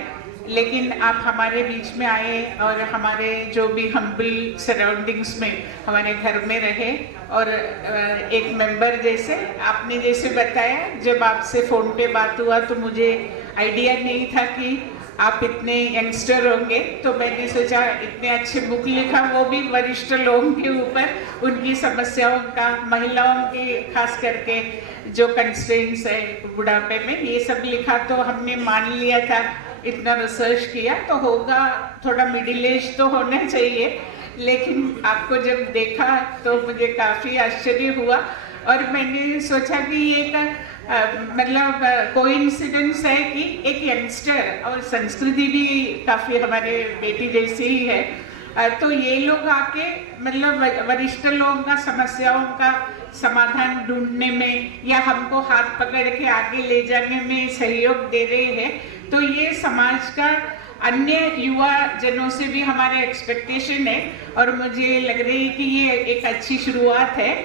लेकिन आप हमारे बीच में आए और हमारे जो भी हम्बल सराउंडिंग्स में हमारे घर में रहे, और एक मेंबर जैसे आपने जैसे बताया, जब आपसे फ़ोन पे बात हुआ तो मुझे आइडिया नहीं था कि आप इतने यंगस्टर होंगे, तो मैंने सोचा इतने अच्छे बुक लिखा, वो भी वरिष्ठ लोगों के ऊपर, उनकी समस्याओं का, महिलाओं के खास करके जो कंस्ट्रेंट्स है बुढ़ापे में, ये सब लिखा। तो हमने मान लिया था, इतना रिसर्च किया तो होगा, थोड़ा मिडिल एज तो होना चाहिए, लेकिन आपको जब देखा तो मुझे काफ़ी आश्चर्य हुआ, और मैंने सोचा कि ये मतलब कोइंसिडेंस है कि एक यंगस्टर और संस्कृति भी काफ़ी हमारे बेटी जैसी ही है, तो ये लोग आके मतलब वरिष्ठ लोगों का समस्याओं का समाधान ढूंढने में या हमको हाथ पकड़ के आगे ले जाने में सहयोग दे रहे हैं। तो ये समाज का अन्य युवा जनों से भी हमारे एक्सपेक्टेशन है और मुझे लग रही है कि ये एक अच्छी शुरुआत है।